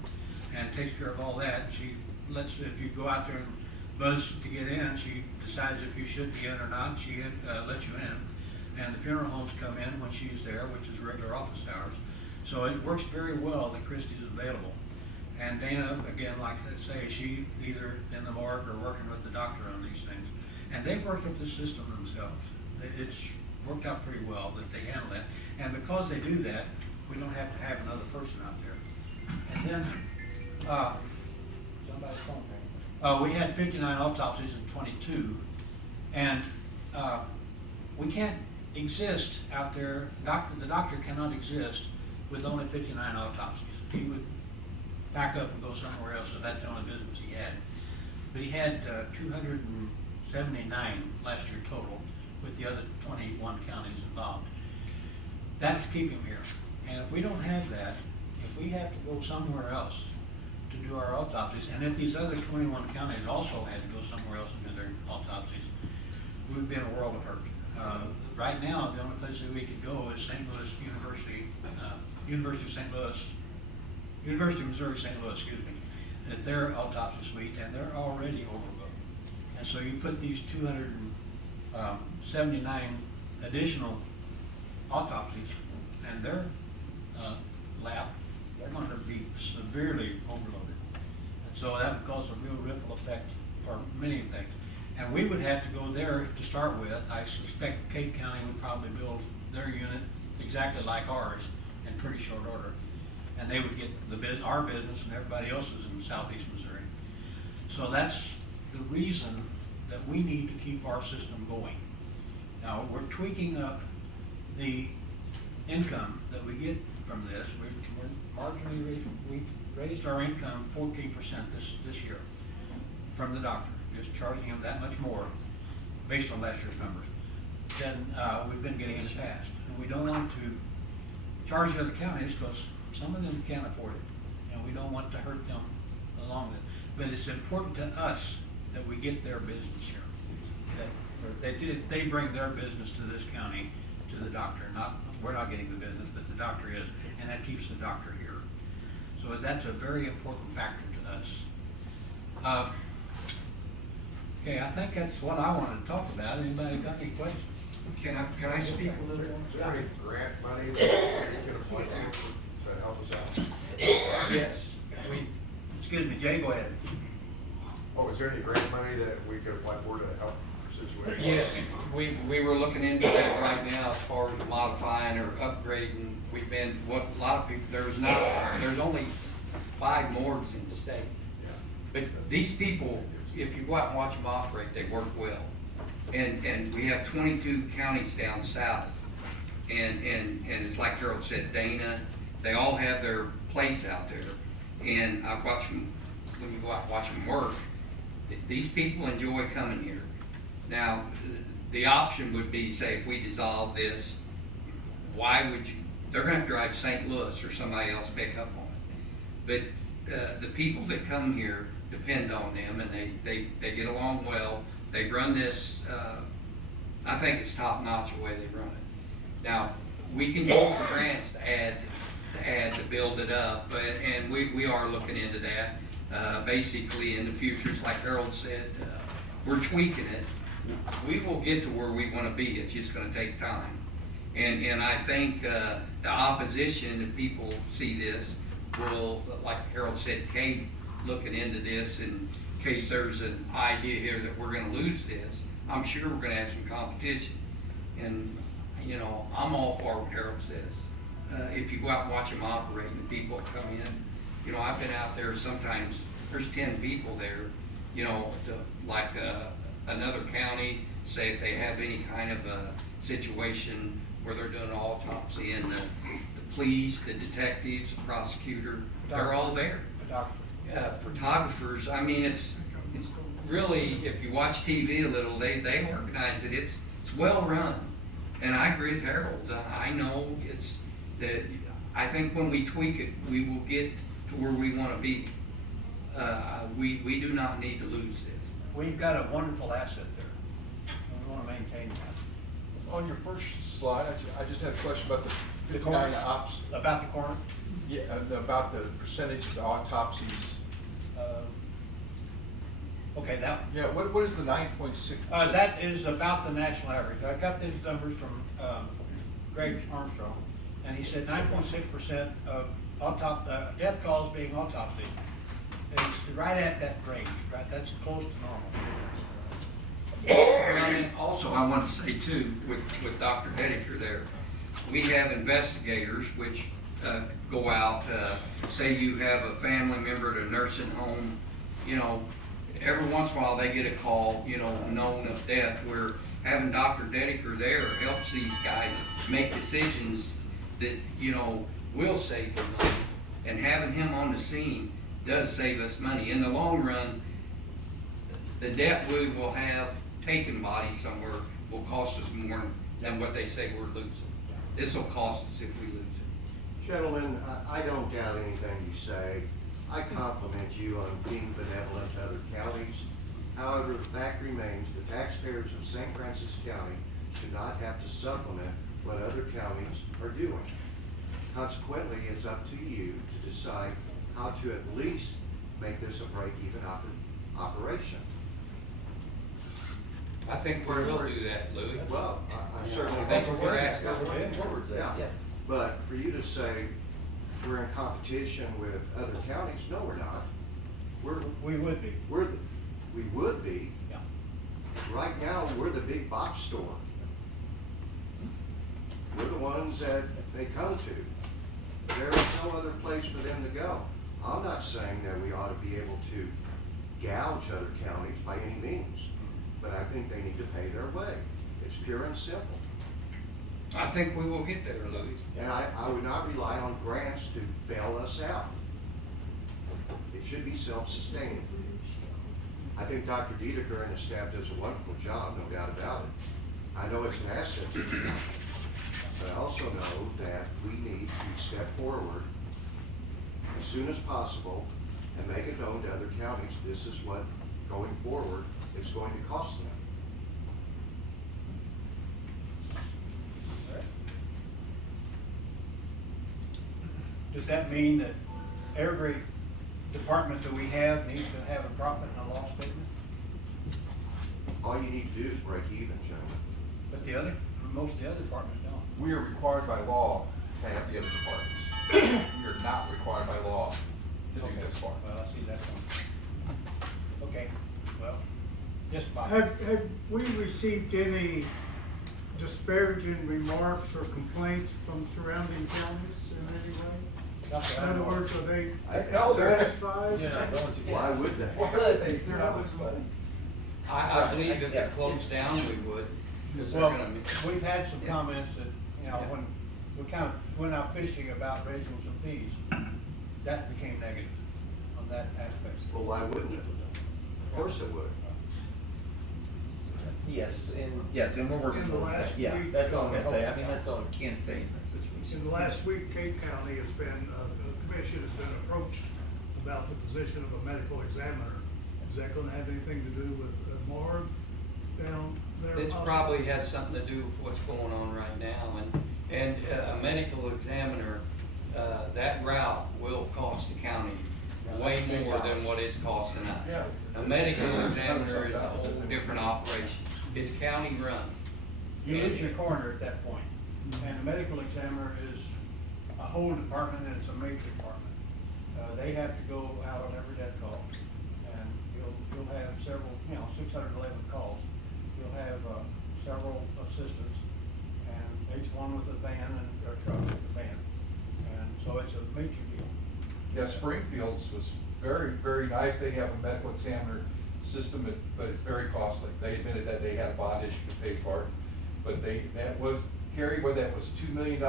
and takes care of all that. She lets, if you go out there and buzz to get in, she decides if you should be in or not, she lets you in. And the funeral homes come in when she's there, which is regular office hours. So it works very well that Christy's available. And Dana, again, like I say, she either in the morgue or working with the doctor on these things. And they've worked up the system themselves. It's worked out pretty well that they handle that. And because they do that, we don't have to have another person out there. And then, somebody's phone rang. We had 59 autopsies in 22. And we can't exist out there. The doctor cannot exist with only 59 autopsies. He would pack up and go somewhere else, so that's the only business he had. But he had 279 last year total, with the other 21 counties involved. That's keep him here. And if we don't have that, if we have to go somewhere else to do our autopsies, and if these other 21 counties also had to go somewhere else and do their autopsies, we would be in a world of hurt. Right now, the only place that we could go is St. Louis University, University of St. Louis, University of Missouri St. Louis, excuse me, at their autopsy suite, and they're already overbooked. And so you put these 279 additional autopsies, and their lab, they're going to be severely overloaded. And so that would cause a real ripple effect for many things. And we would have to go there to start with. I suspect Cape County would probably build their unit exactly like ours in pretty short order. And they would get our business and everybody else's in southeast Missouri. So that's the reason that we need to keep our system going. Now, we're tweaking up the income that we get from this. We're marginally we raised our income 14% this year from the doctor, just charging him that much more based on last year's numbers than we've been getting in the past. And we don't want to charge the other counties because some of them can't afford it, and we don't want to hurt them along with it. But it's important to us that we get their business here. That they bring their business to this county, to the doctor. We're not getting the business, but the doctor is, and that keeps the doctor here. So that's a very important factor to us. Okay, I think that's what I wanted to talk about. Anybody got any questions? Can I speak a little more? Is there any grant money that we can apply to help us out? Yes. Excuse me, Jay, go ahead. Oh, is there any grant money that we could apply for to help the situation? Yes, we were looking into that right now as far as modifying or upgrading. We've been, what a lot of people, there's only 5 morgues in the state. Yeah. But these people, if you go out and watch them operate, they work well. And we have 22 counties down south. And it's like Harold said, Dana, they all have their place out there. And I watch them, when you go out and watch them work, these people enjoy coming here. Now, the option would be, say, if we dissolve this, why would you, they're gonna have to drive to St. Louis or somebody else pick up on it. But the people that come here depend on them, and they get along well. They run this, I think it's top notch the way they run it. Now, we can go for grants to add to add to build it up, and we are looking into that. Basically, in the future, it's like Harold said, we're tweaking it. We will get to where we want to be. It's just going to take time. And I think the opposition, if people see this, will, like Harold said, Kate looking into this in case there's an idea here that we're going to lose this. I'm sure we're going to have some competition. And, you know, I'm all for what Harold says. If you go out and watch them operate and the people come in, you know, I've been out there sometimes, there's 10 people there, you know, like another county, say if they have any kind of a situation where they're doing an autopsy, and the police, the detectives, the prosecutor, they're all there. Photographers, I mean, it's really, if you watch TV a little, they organize it, it's well run. And I agree with Harold, I know it's that, I think when we tweak it, we will get to where we want to be. We do not need to lose this. We've got a wonderful asset there, and we want to maintain that. On your first slide, I just had a question about the 59 ops. About the coroner? Yeah, about the percentage of the autopsies. Okay, that. Yeah, what is the 9.6%? That is about the national average. I got these numbers from Greg Armstrong, and he said 9.6% of death calls being autopsied. It's right at that range, right? That's close to normal. Also, I want to say too, with Dr. Hediker there, we have investigators which go out, say you have a family member at a nursing home, you know, every once in a while they get a call, you know, known of death, where having Dr. Dediker there helps these guys make decisions that, you know, will save them money. And having him on the scene does save us money. In the long run, the debt we will have taken bodies somewhere will cost us more than what they say we're losing. This will cost us if we lose it. Gentlemen, I don't doubt anything you say. I compliment you on being benevolent to other counties. However, the fact remains the taxpayers of St. Francis County should not have to supplement what other counties are doing. Consequently, it's up to you to decide how to at least make this a break-even operation. I think we will do that, Louis. Well, I certainly I think we're asking towards that. Yeah. But for you to say we're in competition with other counties, no, we're not. We would be. We would be. Yeah. Right now, we're the big box store. We're the ones that they come to. There is no other place for them to go. I'm not saying that we ought to be able to gouge other counties by any means, but I think they need to pay their way. It's pure and simple. I think we will get there, Louis. And I would not rely on grants to bail us out. It should be self-sustaining. I think Dr. Dedeker and his staff does a wonderful job, no doubt about it. I know it's an asset to the county, but I also know that we need to step forward as soon as possible and make it known to other counties this is what going forward is going to cost them. Does that mean that every department that we have needs to have a profit and a loss statement? All you need to do is break even, gentlemen. But most of the other departments don't. We are required by law to have the other departments. We are not required by law to do this part. Well, I see that one. Okay, well, yes, Bob. Have we received any disparaging remarks or complaints from surrounding counties in any way? In other words, are they satisfied? Why would they? Why would they? They're not much money. I believe if it closed down, we would. Well, we've had some comments that, you know, when we kind of went out fishing about raising some fees, that became negative on that aspect. Well, why wouldn't it? Of course it would. Yes, and we're working In the towards last that. Yeah, week, that's all I'm gonna say. I mean, that's all I can say in this situation. In the last week, Cape County has been, the commission has been approached about the position of a medical examiner. Is that gonna have anything to do with Marv down there? It probably has something to do with what's going on right now, and a medical examiner that route will cost the county way more than what it's costing us. Yeah. A medical examiner is a whole different operation. It's county run. You lose your coroner at that point. And the medical examiner is a whole department, and it's a major department. They have to go out on every death call, and you'll have several, 611 calls. You'll have several assistants, and each one with a van and a truck with a van. And so it's a major deal. Yeah, Springfield's was very, very nice. They have a medical examiner system, but it's very costly. They admitted that they had a bond issue to pay for it. But that was, Kerry, what, that was $2 million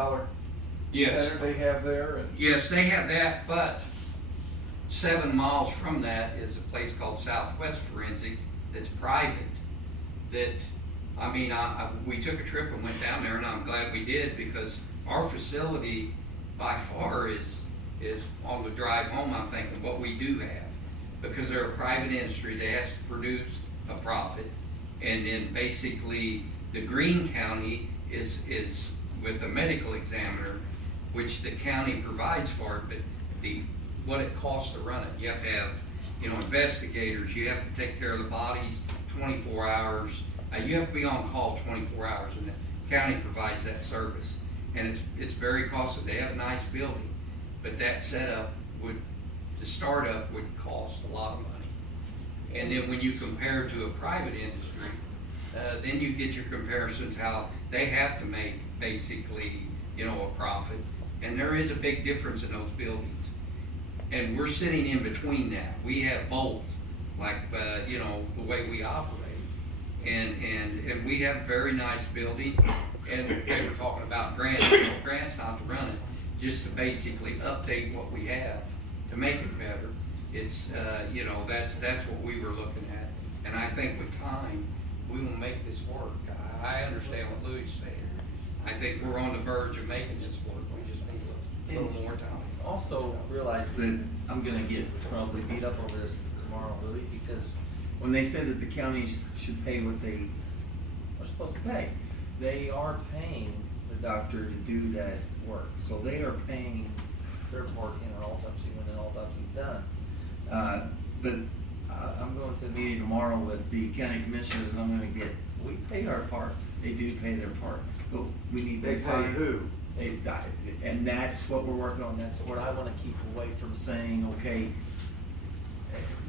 Yes. center they have there? And Yes, they have that, but 7 miles from that is a place called Southwest Forensics that's private. That, I mean, we took a trip and went down there, and I'm glad we did, because our facility by far is on the drive home. I'm thinking what we do have, because they're a private industry, they have to produce a profit, and then basically the Greene County is with the medical examiner, which the county provides for it, but what it costs to run it. You have to have, investigators, you have to take care of the bodies 24 hours. You have to be on call 24 hours, and the county provides that service. And it's very costly. They have a nice building, but that setup the startup would cost a lot of money. And then when you compare to a private industry, then you get your comparisons how they have to make basically, a profit. And there is a big difference in those buildings. And we're sitting in between that. We have both, like, the way we operate. And we have a very nice building. And they were talking about grants. Grants not to run it, just to basically update what we have to make it better. It's, that's what we were looking at. And I think with time, we will make this work. I understand what Louis said. I think we're on the verge of making this work. We just need a little more time. Also realize that I'm gonna get probably beat up over this tomorrow, Louis, because when they said that the counties should pay what they are supposed to pay, they are paying the doctor to do that work. So they are paying their part in an autopsy when an autopsy is done. But I'm going to the meeting tomorrow with the county commissioners, and I'm gonna we pay our part. They do pay their part, but we need to They pay who? And that's what we're working on. That's what I want to keep away from saying, okay,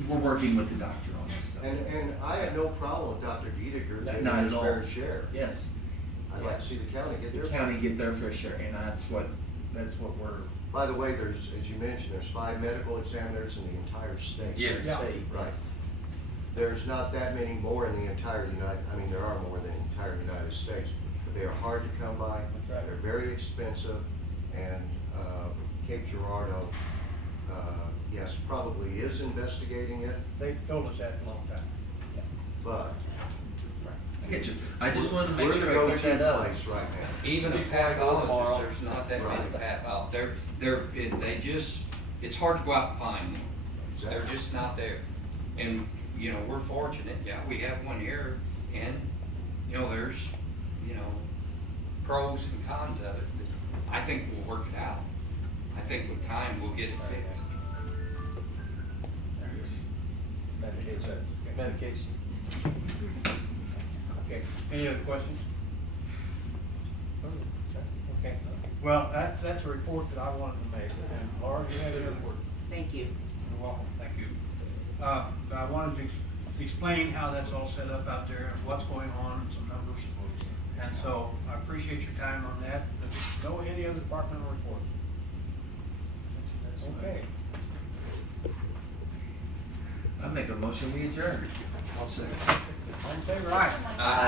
we're working with the doctor on this stuff. And I have no problem with Dr. Giediger getting Not his at all. fair share. Yes. I'd like to see the county get their The county get their fair share, and that's what we're. By the way, there's, as you mentioned, there's 5 medical examiners in the entire state. Yes. Yeah. Right. There's not that many more in the entire there are more than the entire United States, but they are hard to come by. That's right. They're very expensive, and Cape Girardeau, yes, probably is investigating it, They've told us that a long time. but I get you. I just wanted to make we're sure the I cleared that go-to up. place right now. Even a Before I go tomorrow. pathologist, there's not that many Right. pathologists. It's hard to go out and find them. They're Exactly. just not there. And, we're fortunate, we have one here, and, there's, pros and cons of it. I think we'll work it out. I think with time, we'll get it fixed. There it is. Medication. Medication. Okay, any other questions? Okay, well, that's a report that I wanted to make, and Laura, you have any other report? Thank you. You're welcome, thank you. I wanted to explain how that's all set up out there, and what's going on, and some numbers. And so, I appreciate your time on that. No, any other departmental reports? Okay. I make a motion, we adjourn. I'll say. All in favor, aye.